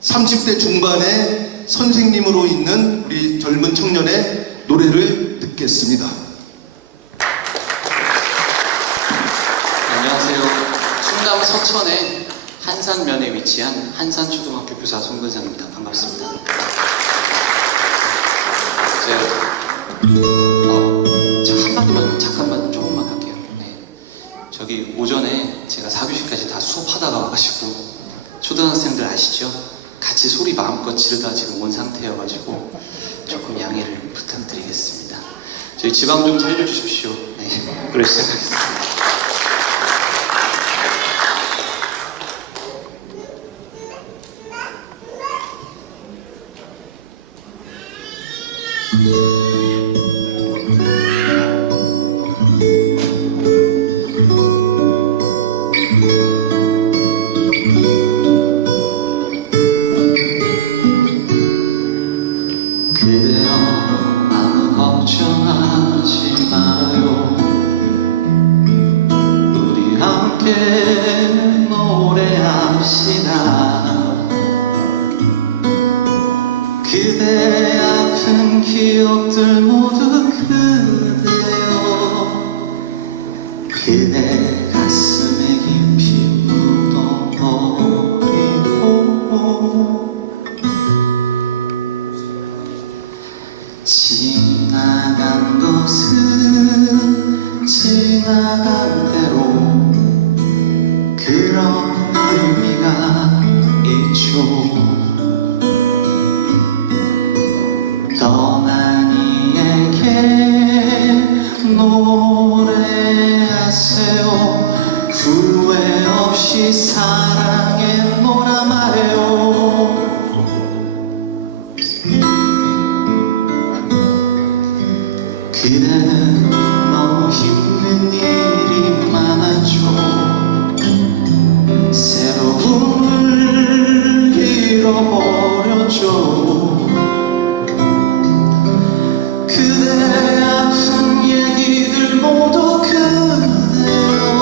30대 중반의 선생님으로 있는 우리 젊은 청년의 노래를 듣겠습니다. 안녕하세요. 충남 서천의 한산면에 위치한 한산초등학교 교사 송근상입니다. 반갑습니다. 잠깐만 조금만 할게요. 네. 저기 오전에 제가 4교시까지 다 수업하다가 와가지고, 초등학생들 아시죠? 같이 소리 마음껏 지르다 지금 온 상태여가지고 조금 양해를 부탁드리겠습니다. 저희 지방 좀 살려주십시오. 네, 그래 시작하겠습니다. 그대 그대 아픈 기억들 모두 그대여 그대 가슴에 깊이 묻어버리고 지나간 것은 지나간 대로 그런 의미가 있죠. 떠난 이에게 노래하세요. 후회 없이 사랑했노라 말해요. 그대는 너무 힘든 일이 많았죠. 새로움을 잃어버렸죠. 그대 아픈 얘기들 모두 그대여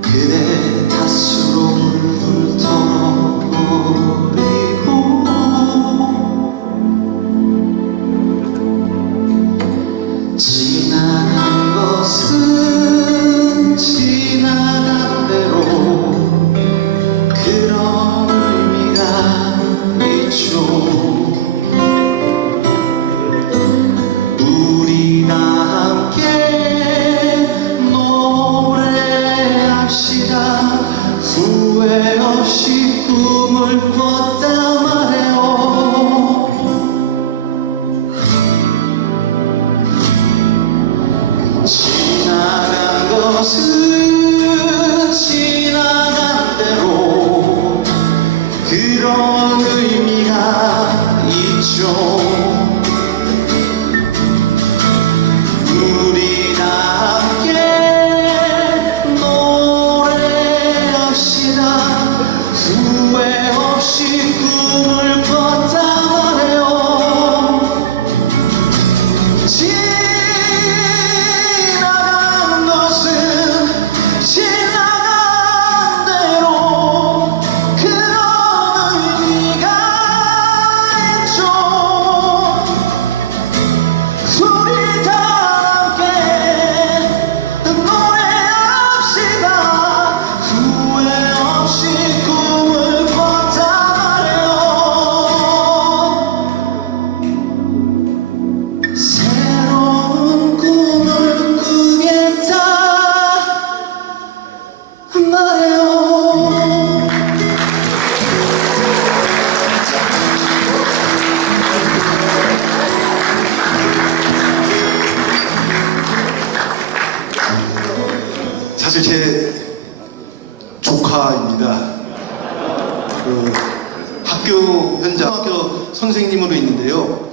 그대 탓으로 물불 털어버리고 지나간 것은 지나간 대로 그런 의미가 있죠. 우리 다 함께 노래합시다. 후회 없이 꿈을 꿨다 말해요. 지나간 것은 지나간 대로 그런 의미가 있죠. 우리 다 함께 노래합시다. 후회 없이 꿈을 꿨다 말해요. 지나간 것은 지나간 대로 그런 의미가 있죠. 우리 다 함께 노래합시다. 후회 없이 꿈을 꿨다 말해요. 새로운 꿈을 꾸겠다 말해요. 사실 제 조카입니다. 그 학교 현장 학교 선생님으로 있는데요.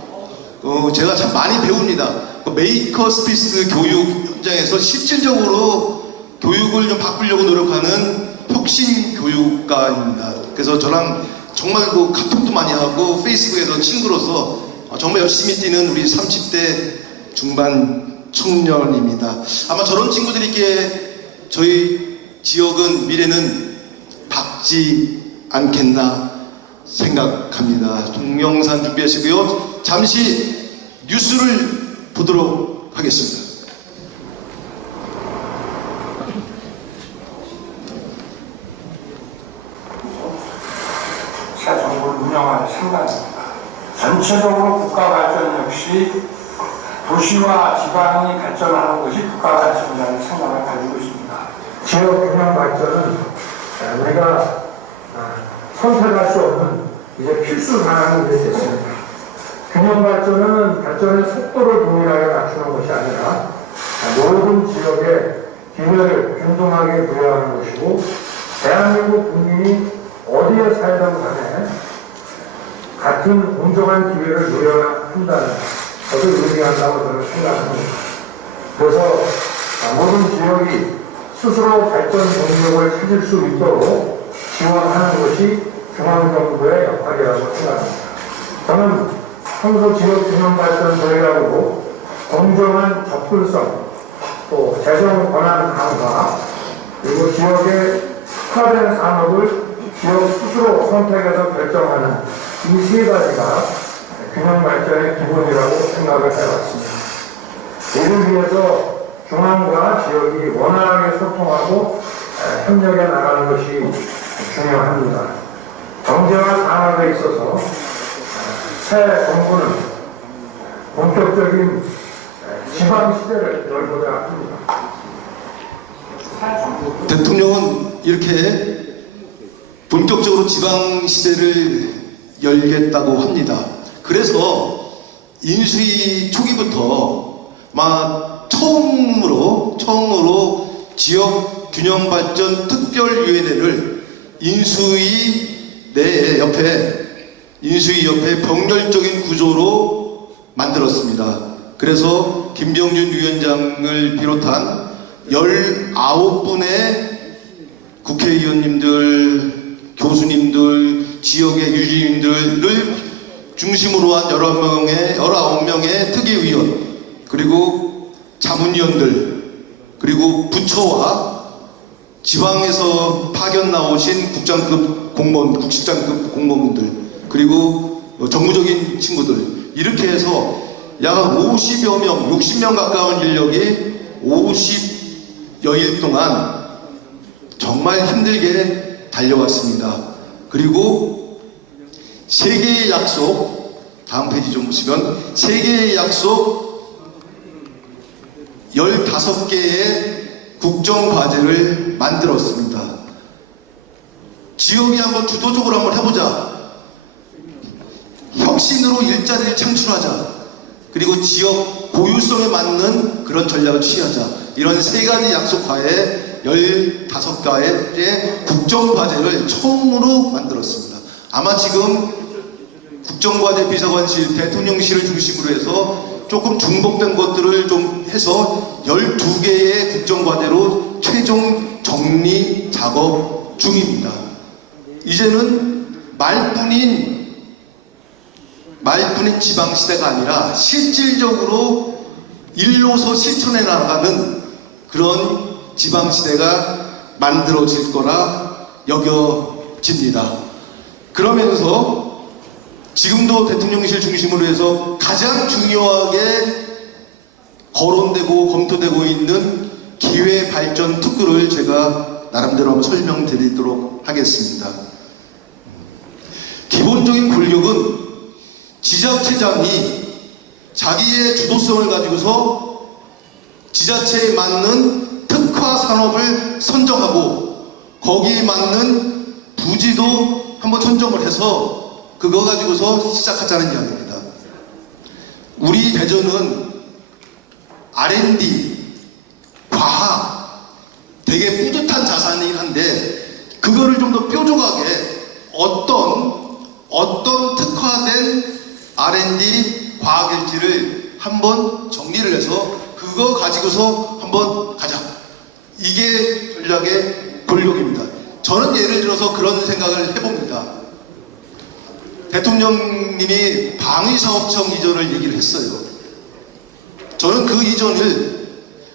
제가 참 많이 배웁니다. 그 메이커 스페이스 교육 현장에서 실질적으로 교육을 좀 바꾸려고 노력하는 혁신 교육가입니다. 그래서 저랑 정말 그 카톡도 많이 하고 페이스북에서 친구로서 정말 열심히 뛰는 우리 30대 중반 청년입니다. 아마 저런 친구들이 이렇게 저희 지역은 미래는 밝지 않겠나 생각합니다. 동영상 준비하시고요. 잠시 뉴스를 보도록 하겠습니다. 새 정부를 운영할 생각입니다. 전체적으로 국가 발전 역시 도시와 지방이 발전하는 것이 국가 발전이라는 생각을 가지고 있습니다. 지역 균형 발전은 우리가 선택할 수 없는 이제 필수 사항이 됐습니다. 균형 발전은 발전의 속도를 동일하게 맞추는 것이 아니라 모든 지역의 기회를 균등하게 부여하는 것이고 대한민국 국민이 어디에 살던 간에 같은 공정한 기회를 누려한다는 것을 의미한다고 저는 생각합니다. 그래서 모든 지역이 스스로 발전 동력을 찾을 수 있도록 지원하는 것이 중앙정부의 역할이라고 생각합니다. 저는 평소 지역 균형 발전 전략으로 공정한 접근성, 또 재정 권한 강화, 그리고 지역의 특화된 산업을 지역 스스로 선택해서 결정하는 이 세 가지가 균형 발전의 기본이라고 생각을 해왔습니다. 이를 위해서 중앙과 지역이 원활하게 소통하고 협력해 나가는 것이 중요합니다. 경제와 산업에 있어서 새 정부는 본격적인 지방 시대를 열고자 합니다. 대통령은 이렇게 본격적으로 지방 시대를 열겠다고 합니다. 그래서 인수위 초기부터 처음으로 지역 균형 발전 특별위원회를 인수위 옆에 병렬적인 구조로 만들었습니다. 그래서 김병준 위원장을 비롯한 19분의 국회의원님들, 교수님들, 지역의 유지인들을 중심으로 한 19명의 특위위원, 그리고 자문위원들, 그리고 부처와 지방에서 파견 나오신 국장급 공무원분들, 그리고 정무적인 친구들, 이렇게 해서 약 50여 명, 60명 가까운 인력이 50여일 동안 정말 힘들게 달려왔습니다. 그리고 세 개의 약속, 다음 페이지 좀 보시면 세 개의 약속 15개의 국정과제를 만들었습니다. 지역이 한번 주도적으로 한번 해보자. 혁신으로 일자리를 창출하자. 그리고 지역 고유성에 맞는 그런 전략을 취하자. 이런 세 가지 약속하에 15가지의 국정과제를 처음으로 만들었습니다. 아마 지금 국정과제 비서관실, 대통령실을 중심으로 해서 조금 중복된 것들을 좀 해서 12개의 국정과제로 최종 정리 작업 중입니다. 이제는 말뿐인 지방시대가 아니라 실질적으로 일로서 실천해 나가는 그런 지방시대가 만들어질 거라 여겨집니다. 그러면서 지금도 대통령실 중심으로 해서 가장 중요하게 거론되고 검토되고 있는 기회발전 특구를 제가 나름대로 한번 설명드리도록 하겠습니다. 기본적인 권력은 지자체장이 자기의 주도성을 가지고서 지자체에 맞는 특화 산업을 선정하고 거기에 맞는 부지도 한번 선정을 해서 그거 가지고서 시작하자는 이야기입니다. 우리 대전은 R&D, 과학, 되게 뿌듯한 자산이긴 한데 그거를 좀 더 뾰족하게 어떤 특화된 R&D 과학일지를 한번 정리를 해서 그거 가지고서 한번 가자. 이게 전략의 권력입니다. 저는 예를 들어서 그런 생각을 해봅니다. 대통령님이 방위사업청 이전을 얘기를 했어요. 저는 그 이전을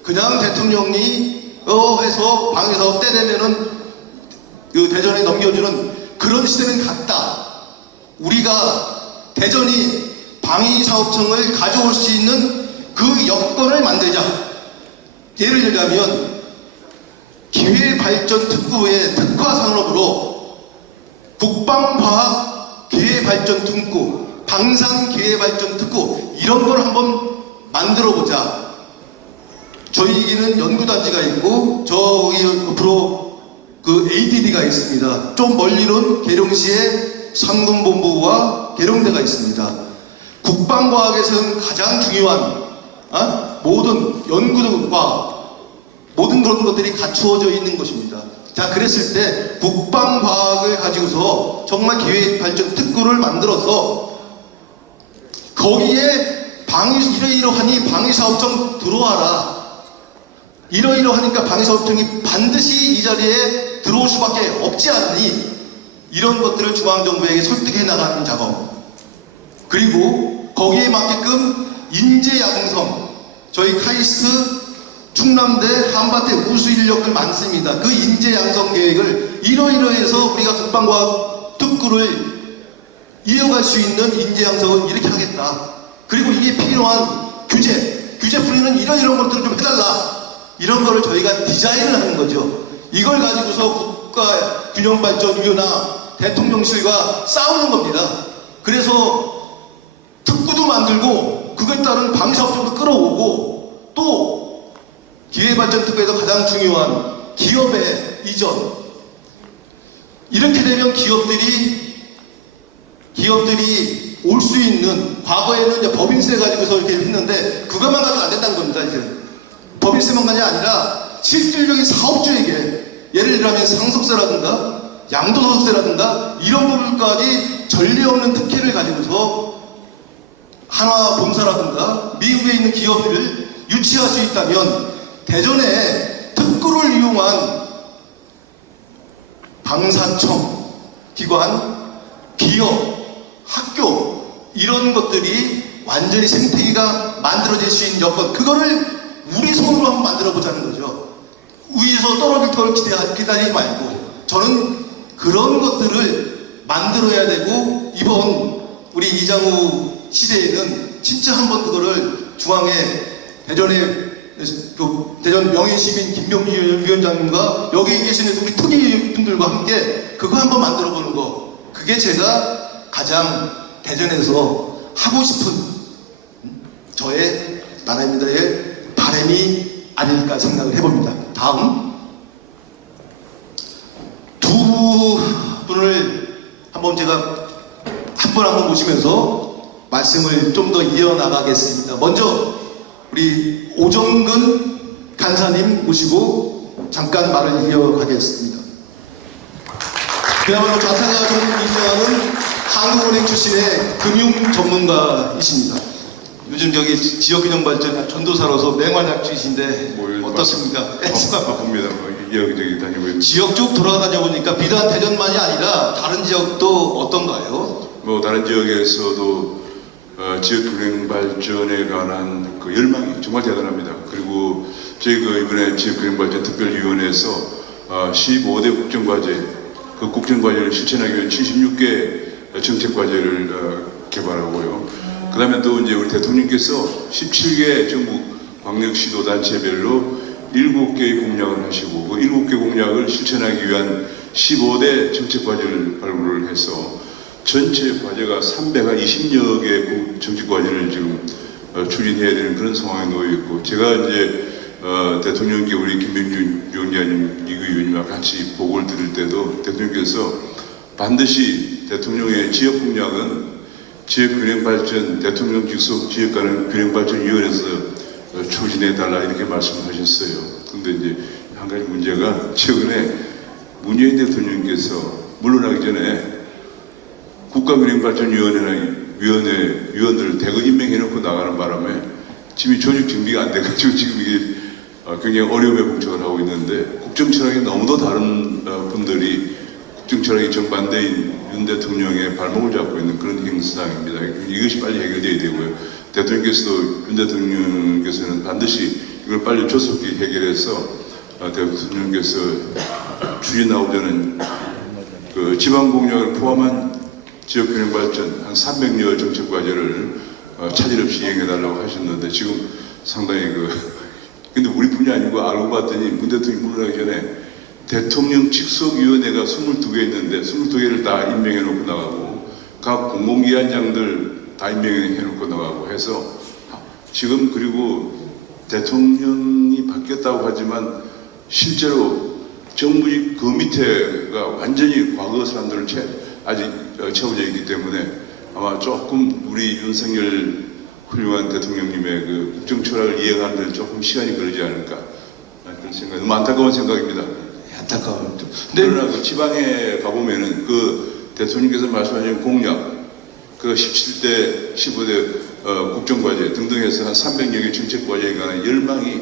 그냥 대통령이 해서 방위사업 때 되면은 그 대전에 넘겨주는 그런 시대는 갔다. 우리가 대전이 방위사업청을 가져올 수 있는 그 여건을 만들자. 예를 들자면 기회발전특구의 특화산업으로 국방과학 기회발전특구, 방산기회발전특구 이런 걸 한번 만들어보자. 저희에게는 연구단지가 있고 저기 옆으로 그 ADD가 있습니다. 좀 멀리는 계룡시에 상군본부와 계룡대가 있습니다. 국방과학에서는 가장 중요한 모든 연구과 모든 그런 것들이 갖추어져 있는 것입니다. 자, 그랬을 때 국방과학을 가지고서 정말 기회발전 특구를 만들어서 거기에 이러이러하니 방위사업청 들어와라. 이러이러하니까 방위사업청이 반드시 이 자리에 들어올 수밖에 없지 않니? 이런 것들을 중앙정부에게 설득해 나가는 작업. 그리고 거기에 맞게끔 인재 양성, 저희 카이스트 충남대 한밭에 우수 인력들 많습니다. 그 인재 양성 계획을 이러이러해서 우리가 국방과학 특구를 이어갈 수 있는 인재 양성은 이렇게 하겠다. 그리고 이게 필요한 규제 풀이는 이런 것들을 좀 해달라. 이런 거를 저희가 디자인을 하는 거죠. 이걸 가지고서 국가균형발전위원회나 대통령실과 싸우는 겁니다. 그래서 특구도 만들고 그것에 따른 방사업종도 끌어오고 또 기회발전특구에서 가장 중요한 기업의 이전. 이렇게 되면 기업들이 올 수 있는, 과거에는 이제 법인세 가지고서 이렇게 했는데 그것만 가지고 안 된다는 겁니다. 이제 법인세만만이 아니라 실질적인 사업주에게, 예를 들면 상속세라든가 양도소득세라든가 이런 부분까지 전례 없는 특혜를 가지고서 한화본사라든가 미국에 있는 기업들을 유치할 수 있다면, 대전에 특구를 이용한 방사청 기관, 기업, 학교 이런 것들이 완전히 생태계가 만들어질 수 있는 여건, 그거를 우리 손으로 한번 만들어 보자는 거죠. 위에서 떨어질 걸 기다리지 말고 저는 그런 것들을 만들어야 되고, 이번 우리 이장우 시대에는 진짜 한번 그거를 중앙에 대전 명예시민 김병기 위원장님과 여기 계시는 우리 특위 분들과 함께 그거 한번 만들어 보는 거, 그게 제가 가장 대전에서 하고 싶은 저의 나라입니다의 바람이 아닐까 생각을 해봅니다. 다음 두 분을 한번 제가 한 번 모시면서 말씀을 좀 더 이어나가겠습니다. 먼저 우리 오정근 간사님 모시고 잠깐 말을 이어가겠습니다. 그야말로 자타가 좀 인정하는 한국은행 출신의 금융 전문가이십니다. 요즘 저기 지역균형발전 전도사로서 맹활약주이신데 어떻습니까? 바쁩니다. 여기저기 다니고 지역 쭉 돌아다녀 보니까 비단 대전만이 아니라 다른 지역도 어떤가요? 다른 지역에서도 지역균형 발전에 관한 그 열망이 정말 대단합니다. 그리고 저희가 이번에 지역균형발전 특별위원회에서 15대 국정과제, 그 국정과제를 실천하기 위한 76개 정책과제를 개발하고요. 그 다음에 또 이제 우리 대통령께서 17개 전국 광역시도단체별로 7개의 공약을 하시고, 그 7개 공약을 실천하기 위한 15대 정책과제를 발굴을 해서 전체 과제가 320여 개 정책과제를 지금 추진해야 되는 그런 상황에 놓여 있고, 제가 이제 대통령께 우리 김병준 위원장님, 이구 의원님과 같이 보고를 드릴 때도 대통령께서 반드시 대통령의 지역 공약은 지역균형발전 대통령 직속 지역균형발전위원회에서 추진해달라 이렇게 말씀하셨어요. 그런데 이제 한 가지 문제가, 최근에 문재인 대통령께서 물러나기 전에 국가균형발전위원회를 대거 임명해놓고 나가는 바람에 지금 조직 준비가 안 돼가지고 지금 이게 굉장히 어려움에 봉착을 하고 있는데, 국정철학이 너무도 다른 분들이 국정철학이 정반대인 윤 대통령의 발목을 잡고 있는 그런 형상입니다. 이것이 빨리 해결돼야 되고요. 대통령께서도, 윤 대통령께서는 반드시 이걸 빨리 조속히 해결해서 대통령께서 추진하고자 그 지방공약을 포함한 지역균형발전 한 300여 정책과제를 차질 없이 이행해달라고 하셨는데, 지금 상당히 근데 우리뿐이 아니고 알고 봤더니 문 대통령이 물러나기 전에 대통령 직속위원회가 22개 있는데 22개를 다 임명해놓고 나가고, 각 공공기관장들 다 임명해놓고 나가고 해서 지금, 그리고 대통령이 바뀌었다고 하지만 실제로 정부직 그 밑에가 완전히 과거 사람들을 아직 채워져 있기 때문에 아마 조금 우리 윤석열 훌륭한 대통령님의 그 국정철학을 이해하는 데 조금 시간이 걸리지 않을까, 그런 생각, 너무 안타까운 생각입니다. 안타까워요. 그러나 그 지방에 가보면은 그 대통령께서 말씀하신 공약, 그 17대, 15대 국정과제 등등 해서 한 300여 개 정책과제에 관한 열망이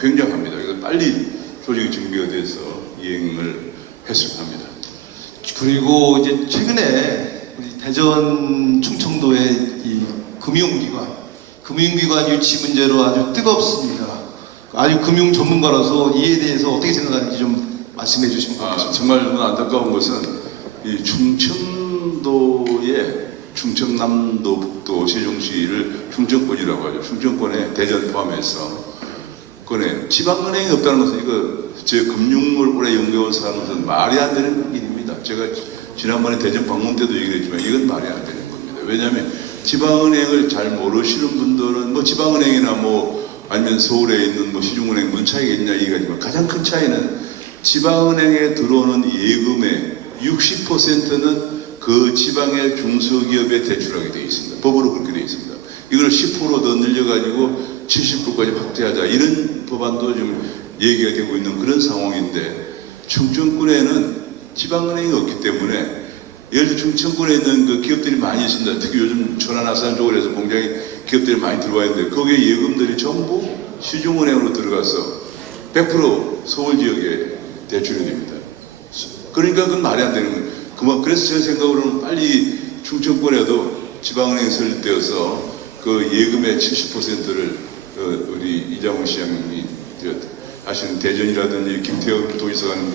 굉장합니다. 그래서 빨리 조직이 준비가 돼서 이행을 했으면 합니다. 그리고 이제 최근에 우리 대전 충청도의 이 금융기관 유치 문제로 아주 뜨겁습니다. 아주 금융 전문가로서 이에 대해서 어떻게 생각하는지 좀 말씀해 주시면 좋겠습니다. 정말 안타까운 것은 이 충청도에 충청남도 북도 세종시를 충청권이라고 하죠. 충청권에 대전 포함해서 그네 지방은행이 없다는 것은 이거 제 금융을 오래 연구해온 사람으로서는 말이 안 되는 일입니다. 제가 지난번에 대전 방문 때도 얘기를 했지만 이건 말이 안 되는 겁니다. 왜냐하면 지방은행을 잘 모르시는 분들은 뭐 지방은행이나 뭐 아니면 서울에 있는 뭐 시중은행 무슨 차이가 있냐 얘기하지만 가장 큰 차이는 지방은행에 들어오는 예금의 60%는 그 지방의 중소기업에 대출하게 되어 있습니다. 법으로 그렇게 되어 있습니다. 이걸 10% 더 늘려가지고 70%까지 확대하자 이런 법안도 좀 얘기가 되고 있는 그런 상황인데 충청권에는 지방은행이 없기 때문에 예를 들어 충청권에 있는 그 기업들이 많이 있습니다. 특히 요즘 천안 아산 쪽으로 해서 공장에 기업들이 많이 들어와 있는데 거기에 예금들이 전부 시중은행으로 들어가서 100% 서울 지역에 대출이 됩니다. 그러니까 그건 말이 안 되는 거예요. 그래서 제 생각으로는 빨리 충청권에도 지방은행이 설립되어서 그 예금의 70%를 우리 이장훈 시장님이 하시는 대전이라든지 김태형 도지사는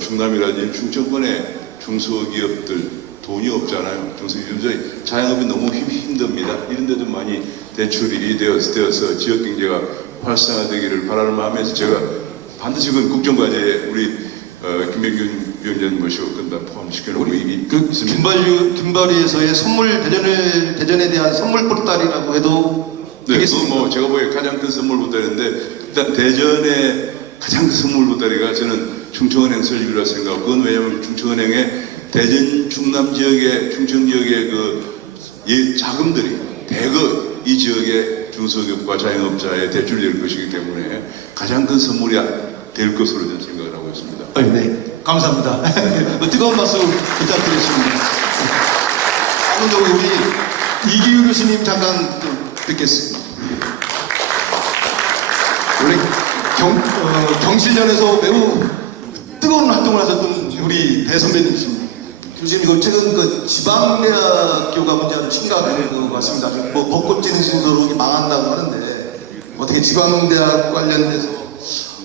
충남이라든지 충청권의 중소기업들 돈이 없잖아요. 중소기업들 자영업이 너무 힘듭니다. 이런 데도 많이 대출이 되어서 지역경제가 활성화되기를 바라는 마음에서 제가 반드시 그 국정과제에 우리 김병균 위원장 모시고 끝난 포함시켜놓고 그 김발위에서의 선물 대전에 대한 선물 보따리라고 해도 네, 되겠습니다. 뭐 제가 보기에 가장 큰 선물 보따리인데 일단 대전의 가장 큰 선물 보따리가 저는 충청은행 설립이라고 생각하고 그건 왜냐하면 충청은행의 대전 충남 지역의 충청 지역의 그 자금들이 대거 이 지역의 중소기업과 자영업자에 대출될 것이기 때문에 가장 큰 선물이 될 것으로 저는 생각을 하고 있습니다. 네, 감사합니다. 뜨거운 박수 부탁드리겠습니다. 먼저 우리 이기우 교수님 잠깐 좀 듣겠습니다. 원래 경실련에서 매우 뜨거운 활동을 하셨던 우리 대선배님이십니다. 교수님, 이거 최근 그 지방대학교가 문제 아주 심각한 것 같습니다. 뭐 벚꽃 지는 신도로 망한다고 하는데 어떻게 지방대학 관련돼서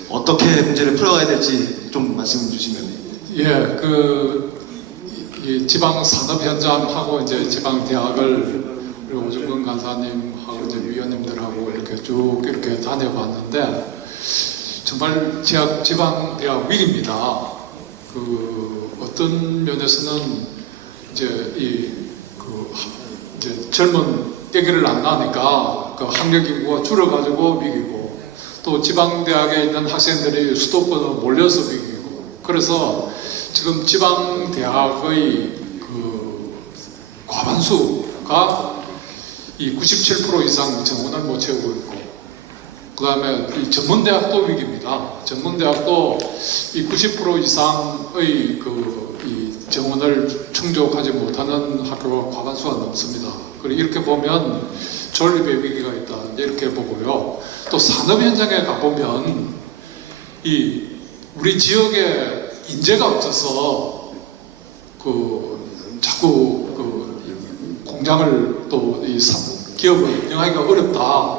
어떻게 문제를 풀어가야 될지 좀 말씀해 주시면. 예, 이 지방 산업 현장하고 이제 지방 대학을 우리 오중근 간사님하고 이제 위원님들하고 이렇게 쭉 이렇게 다녀봤는데 정말 지방 대학 위기입니다. 어떤 면에서는 이제 이제 젊은 애기를 안 낳으니까 그 학력 인구가 줄어가지고 위기고 또 지방 대학에 있는 학생들이 수도권으로 몰려서 위기고 그래서 지금 지방 대학의 그 과반수가 이 97% 이상 정원을 못 채우고 있고 그 다음에 전문대학도 위기입니다. 전문대학도 이 90% 이상의 이 정원을 충족하지 못하는 학교가 과반수가 넘습니다. 그리고 이렇게 보면 존립의 위기가 있다 이렇게 보고요. 또 산업 현장에 가보면 이 우리 지역에 인재가 없어서 자꾸 공장을 또 이 기업을 운영하기가 어렵다.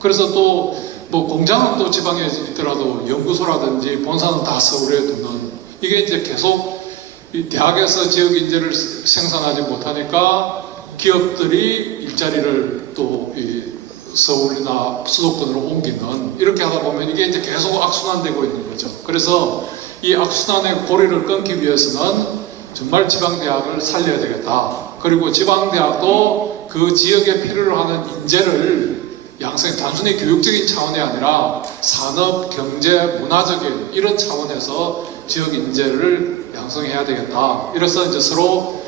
그래서 또 뭐 공장은 또 지방에 있더라도 연구소라든지 본사는 다 서울에 두는 이게 이제 계속 이 대학에서 지역 인재를 생산하지 못하니까 기업들이 일자리를 또 이 서울이나 수도권으로 옮기는 이렇게 하다 보면 이게 이제 계속 악순환되고 있는 거죠. 그래서 이 악순환의 고리를 끊기 위해서는 정말 지방대학을 살려야 되겠다. 그리고 지방대학도 그 지역에 필요로 하는 인재를 양성, 단순히 교육적인 차원이 아니라 산업, 경제, 문화적인 이런 차원에서 지역 인재를 양성해야 되겠다. 이래서 이제 서로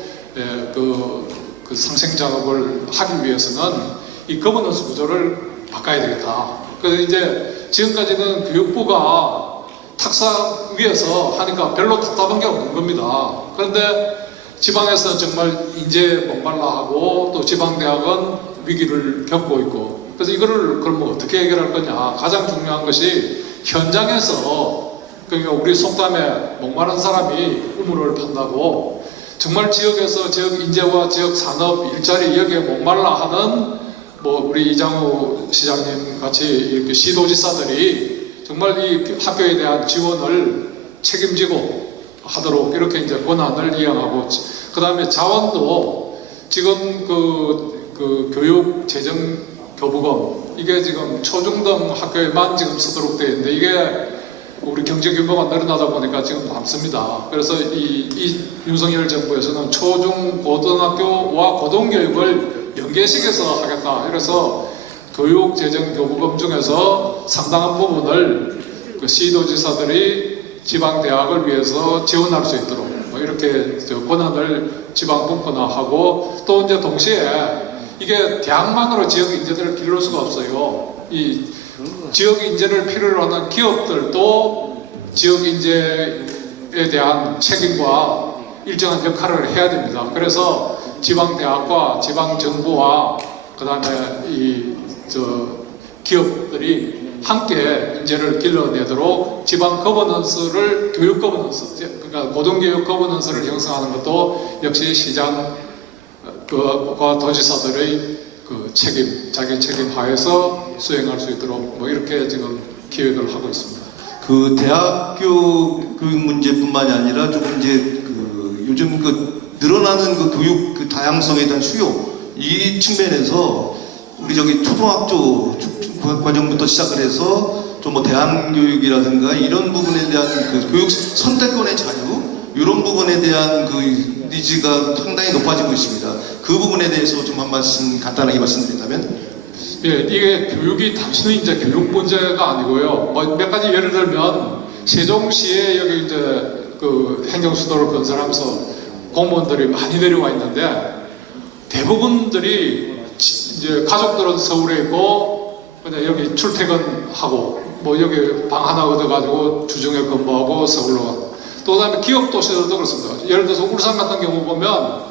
그 상생 작업을 하기 위해서는 이 거버넌스 구조를 바꿔야 되겠다. 그래서 이제 지금까지는 교육부가 탁사 위에서 하니까 별로 답답한 게 없는 겁니다. 그런데 지방에서는 정말 인재 목말라 하고 또 지방대학은 위기를 겪고 있고 그래서 이거를 그럼 어떻게 해결할 거냐. 가장 중요한 것이 현장에서 그러니까 우리 속담에 목마른 사람이 우물을 판다고 정말 지역에서 지역 인재와 지역 산업 일자리 여기에 목말라 하는 뭐 우리 이장우 시장님 같이 이렇게 시도지사들이 정말 이 학교에 대한 지원을 책임지고 하도록 이렇게 이제 권한을 이양하고 그 다음에 자원도 지금 그 교육 재정 교부금 이게 지금 초중등 학교에만 지금 쓰도록 되어 있는데 이게 우리 경제 규모가 늘어나다 보니까 지금 남습니다. 그래서 이 윤석열 정부에서는 초중 고등학교와 고등교육을 연계시켜서 하겠다. 그래서 교육 재정 교부금 중에서 상당한 부분을 그 시도지사들이 지방 대학을 위해서 지원할 수 있도록 뭐 이렇게 권한을 지방 분권화하고 또 이제 동시에 이게 대학만으로 지역 인재들을 기를 수가 없어요. 이 지역 인재를 필요로 하는 기업들도 지역 인재에 대한 책임과 일정한 역할을 해야 됩니다. 그래서 지방 대학과 지방 정부와 그다음에 기업들이 함께 인재를 길러내도록 지방 거버넌스를 교육 거버넌스, 그러니까 고등교육 거버넌스를 형성하는 것도 역시 시장과 도지사들의 그 책임, 자기 책임 하에서 수행할 수 있도록 뭐 이렇게 지금 기획을 하고 있습니다. 그 대학교 교육 문제뿐만이 아니라 조금 이제 그 요즘 그 늘어나는 그 교육 그 다양성에 대한 수요 이 측면에서 우리 저기 초등학교 과정부터 시작을 해서 좀 뭐 대안교육이라든가 이런 부분에 대한 그 교육 선택권의 자유 이런 부분에 대한 그 니즈가 상당히 높아지고 있습니다. 그 부분에 대해서 좀 한 말씀 간단하게 말씀드린다면. 예, 이게 교육이 단순히 이제 교육 문제가 아니고요. 뭐 몇 가지 예를 들면 세종시에 여기 이제 그 행정수도를 건설하면서 공무원들이 많이 내려와 있는데 대부분들이 이제 가족들은 서울에 있고 그냥 여기 출퇴근하고 뭐 여기 방 하나 얻어가지고 주중에 근무하고 서울로 가고 또 그다음에 기업 도시들도 그렇습니다. 예를 들어서 울산 같은 경우 보면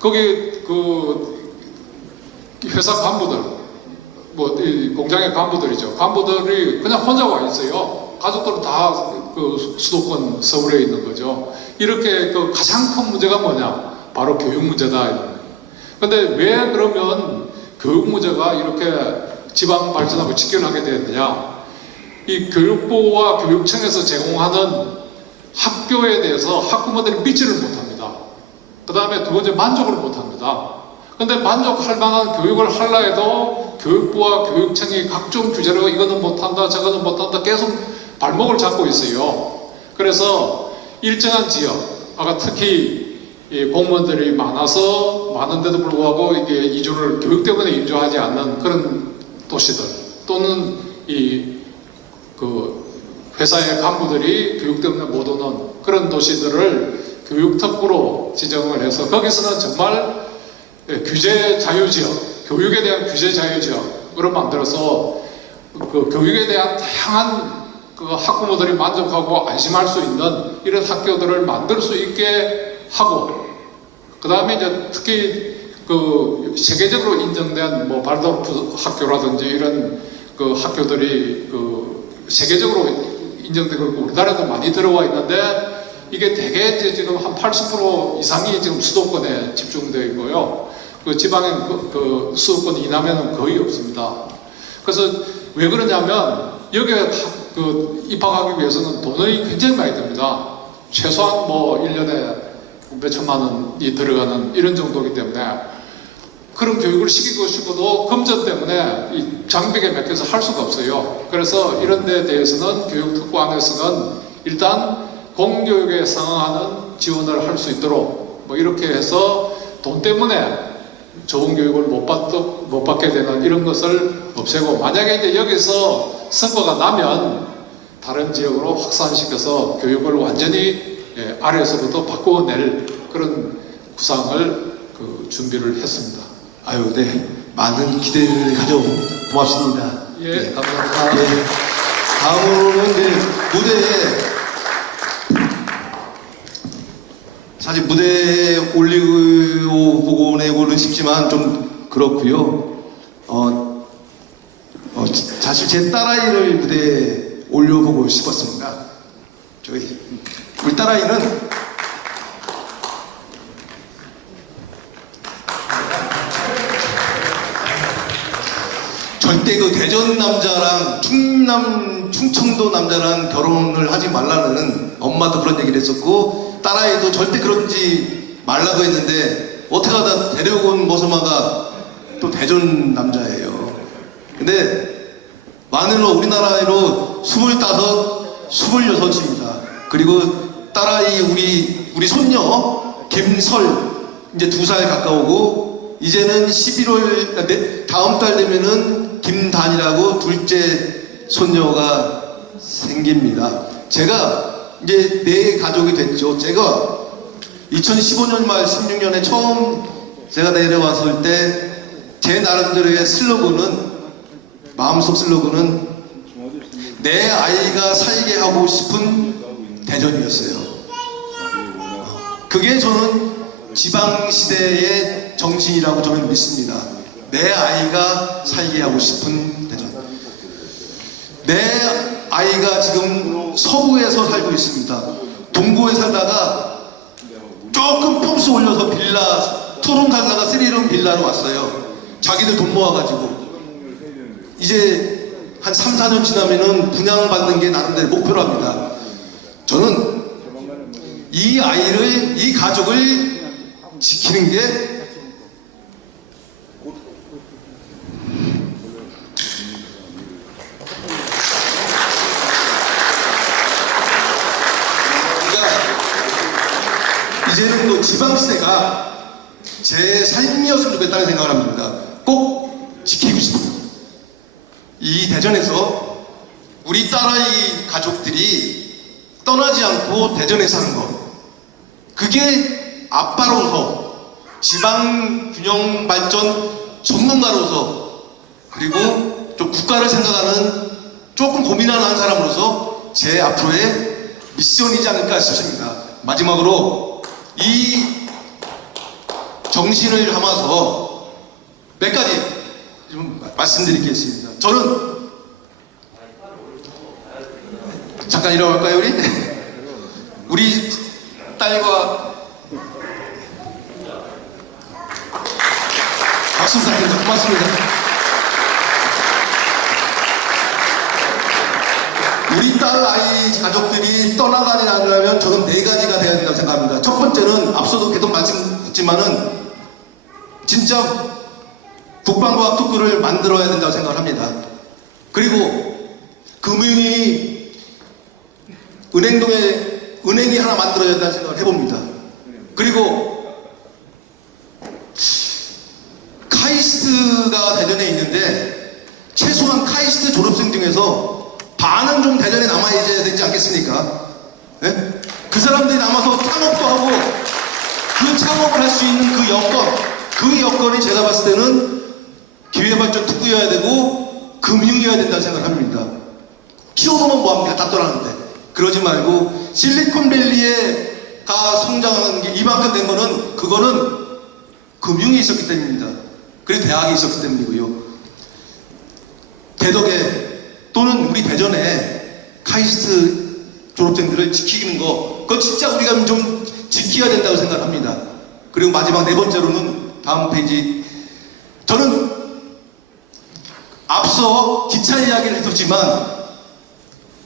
거기 그 회사 간부들 뭐 이 공장의 간부들이죠. 간부들이 그냥 혼자 와 있어요. 가족들은 다 그 수도권 서울에 있는 거죠. 이렇게 그 가장 큰 문제가 뭐냐? 바로 교육 문제다. 근데 왜 그러면 교육 문제가 이렇게 지방 발전하고 직결하게 되었느냐? 이 교육부와 교육청에서 제공하는 학교에 대해서 학부모들이 믿지를 못합니다. 그 다음에 두 번째 만족을 못합니다. 근데 만족할 만한 교육을 하려 해도 교육부와 교육청이 각종 규제로 이거는 못한다 저거는 못한다 계속 발목을 잡고 있어요. 그래서 일정한 지역, 아까 특히 이 공무원들이 많은데도 불구하고 이게 이주를 교육 때문에 이주하지 않는 그런 도시들 또는 그 회사의 간부들이 교육 때문에 못 오는 그런 도시들을 교육특구로 지정을 해서 거기서는 정말 규제 자유지역, 교육에 대한 규제 자유지역으로 만들어서 그 교육에 대한 다양한 그 학부모들이 만족하고 안심할 수 있는 이런 학교들을 만들 수 있게 하고 그 다음에 이제 특히 그 세계적으로 인정된 뭐 발도르프 학교라든지 이런 그 학교들이 그 세계적으로 인정되고 우리나라도 많이 들어와 있는데 이게 대개 지금 한 80% 이상이 지금 수도권에 집중되어 있고요. 그 지방에 그 수도권 이남에는 거의 없습니다. 그래서 왜 그러냐면 여기에 그 입학하기 위해서는 돈이 굉장히 많이 듭니다. 최소한 뭐 1년에 몇 천만 원이 들어가는 이런 정도이기 때문에 그런 교육을 시키고 싶어도 금전 때문에 이 장벽에 맡겨서 할 수가 없어요. 그래서 이런 데 대해서는 교육특구 안에서는 일단 공교육에 상응하는 지원을 할 수 있도록 뭐 이렇게 해서 돈 때문에 좋은 교육을 못 받게 되는 이런 것을 없애고 만약에 이제 여기서 선거가 나면 다른 지역으로 확산시켜서 교육을 완전히 아래에서부터 바꾸어낼 그런 구상을 준비를 했습니다. 아유, 네. 많은 기대를 가져 고맙습니다. 예, 네. 감사합니다. 예. 다음으로는 이제 무대에 사실 무대에 보내고는 싶지만 좀 그렇고요. 사실 제 딸아이를 무대에 올려보고 싶었습니다. 우리 딸아이는 절대 그 대전 남자랑 충청도 남자랑 결혼을 하지 말라는 엄마도 그런 얘기를 했었고 딸아이도 절대 그러지 말라고 했는데 어떻게 하다 데려온 모스마가 또 대전 남자예요. 근데 만으로 우리나라로 25, 26입니다. 그리고 딸아이 우리 손녀 김설 이제 2살 가까우고 이제는 11월 다음 달 되면은 김단이라고 둘째 손녀가 생깁니다. 제가 이제 내 가족이 됐죠. 제가 2015년 말 16년에 처음 제가 내려왔을 때 제 나름대로의 슬로건은 마음속 슬로건은 내 아이가 살게 하고 싶은 대전이었어요. 그게 저는 지방시대의 정신이라고 저는 믿습니다. 내 아이가 살게 하고 싶은 대전. 내 아이가 지금 서구에서 살고 있습니다. 동구에 살다가 조금 펌스 올려서 빌라, 투룸 살다가 3룸 빌라로 왔어요. 자기들 돈 모아가지고. 이제 한 3, 4년 지나면은 분양받는 게 나름대로 목표로 합니다. 저는 이 아이를, 이 가족을 지키는 게 이제는 또 지방시대가 제 삶이었으면 좋겠다는 생각을 합니다. 꼭 지키고 싶어요. 이 대전에서 우리 딸아이 가족들이 떠나지 않고 대전에 사는 것, 그게 아빠로서 지방균형 발전 전문가로서 그리고 좀 국가를 생각하는 조금 고민하는 한 사람으로서 제 앞으로의 미션이지 않을까 싶습니다. 마지막으로 이 정신을 담아서 몇 가지 좀 말씀드리겠습니다. 저는 잠깐 일어날까요, 우리 딸과 박수 부탁드립니다. 고맙습니다. 우리 딸 아이 가족들이 떠나가니 않으려면 저는 4가지가 돼야 된다고 생각합니다. 첫 번째는 앞서도 계속 말씀드렸지만은 진짜 국방과학 특구를 만들어야 된다고 생각을 합니다. 그리고 금융이 은행이 하나 만들어야 된다는 생각을 해봅니다. 그리고 카이스트가 대전에 있는데 최소한 카이스트 졸업생 중에서 반은 좀 대전에 남아있어야 되지 않겠습니까? 네? 그 사람들이 남아서 창업도 하고 그 창업을 할 수 있는 그 여건이 제가 봤을 때는 기회발전 특구여야 되고 금융이어야 된다는 생각을 합니다. 키워보면 뭐합니까? 다 떠나는데. 그러지 말고 실리콘밸리가 성장하는 게 이만큼 된 거는 그거는 금융이 있었기 때문입니다. 그리고 대학이 있었기 때문이고요. 대덕에 또는 우리 대전에 카이스트 졸업생들을 지키는 거, 그거 진짜 우리가 좀 지켜야 된다고 생각합니다. 그리고 마지막 4번째로는 다음 페이지. 저는 앞서 기차 이야기를 했었지만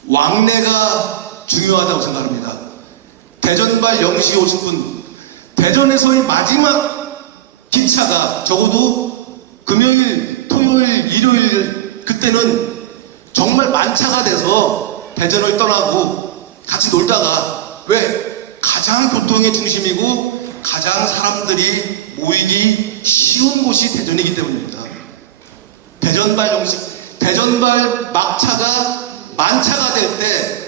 왕래가 중요하다고 생각합니다. 대전발 0시 50분, 대전에서의 마지막 기차가 적어도 금요일, 토요일, 일요일 그때는 정말 만차가 돼서 대전을 떠나고 같이 놀다가 왜? 가장 교통의 중심이고 가장 사람들이 모이기 쉬운 곳이 대전이기 때문입니다. 대전발 막차가 만차가 될 때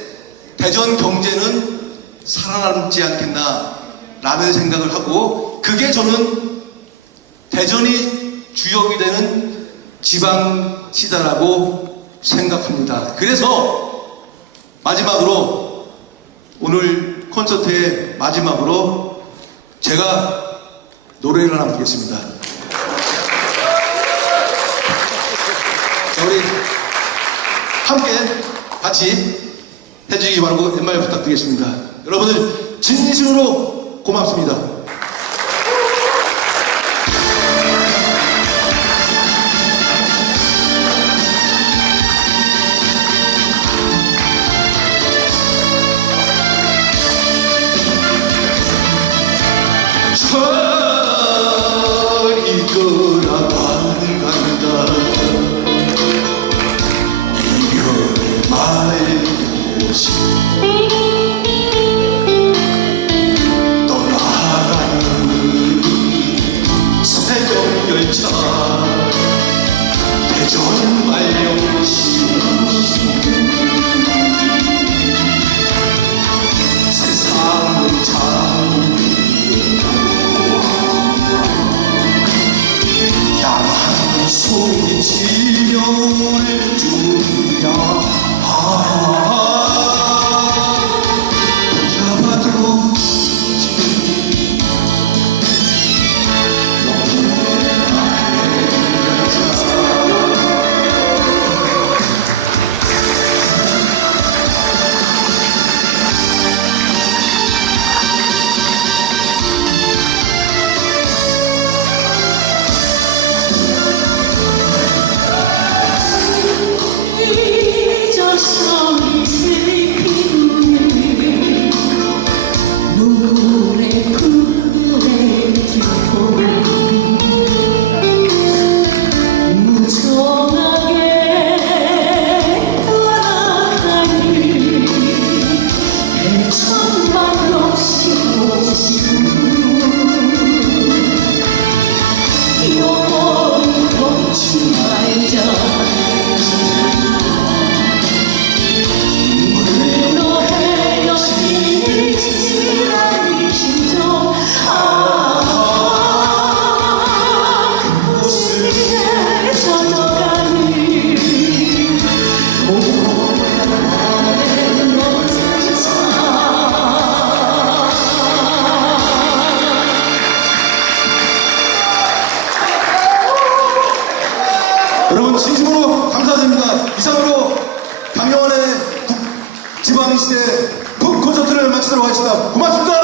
대전 경제는 살아남지 않겠나라는 생각을 하고, 그게 저는 대전이 주역이 되는 지방시다라고 생각합니다. 그래서 마지막으로 오늘 콘서트의 마지막으로 제가 노래를 하나 부르겠습니다. 자, 우리 함께 같이 해주시기 바라고 연말 부탁드리겠습니다. 여러분들 진심으로 고맙습니다. 정말 영원히 세상은 자유로워 나만 소리치며 울주야 붙잡아도 잊어서 슬픈 노래 부르고 무정하게 떠나가니 천만 없이 영원히 멈추 말자 여러분 진심으로 감사드립니다. 이상으로 박명환의 지방시대 북 콘서트를 마치도록 하겠습니다. 고맙습니다.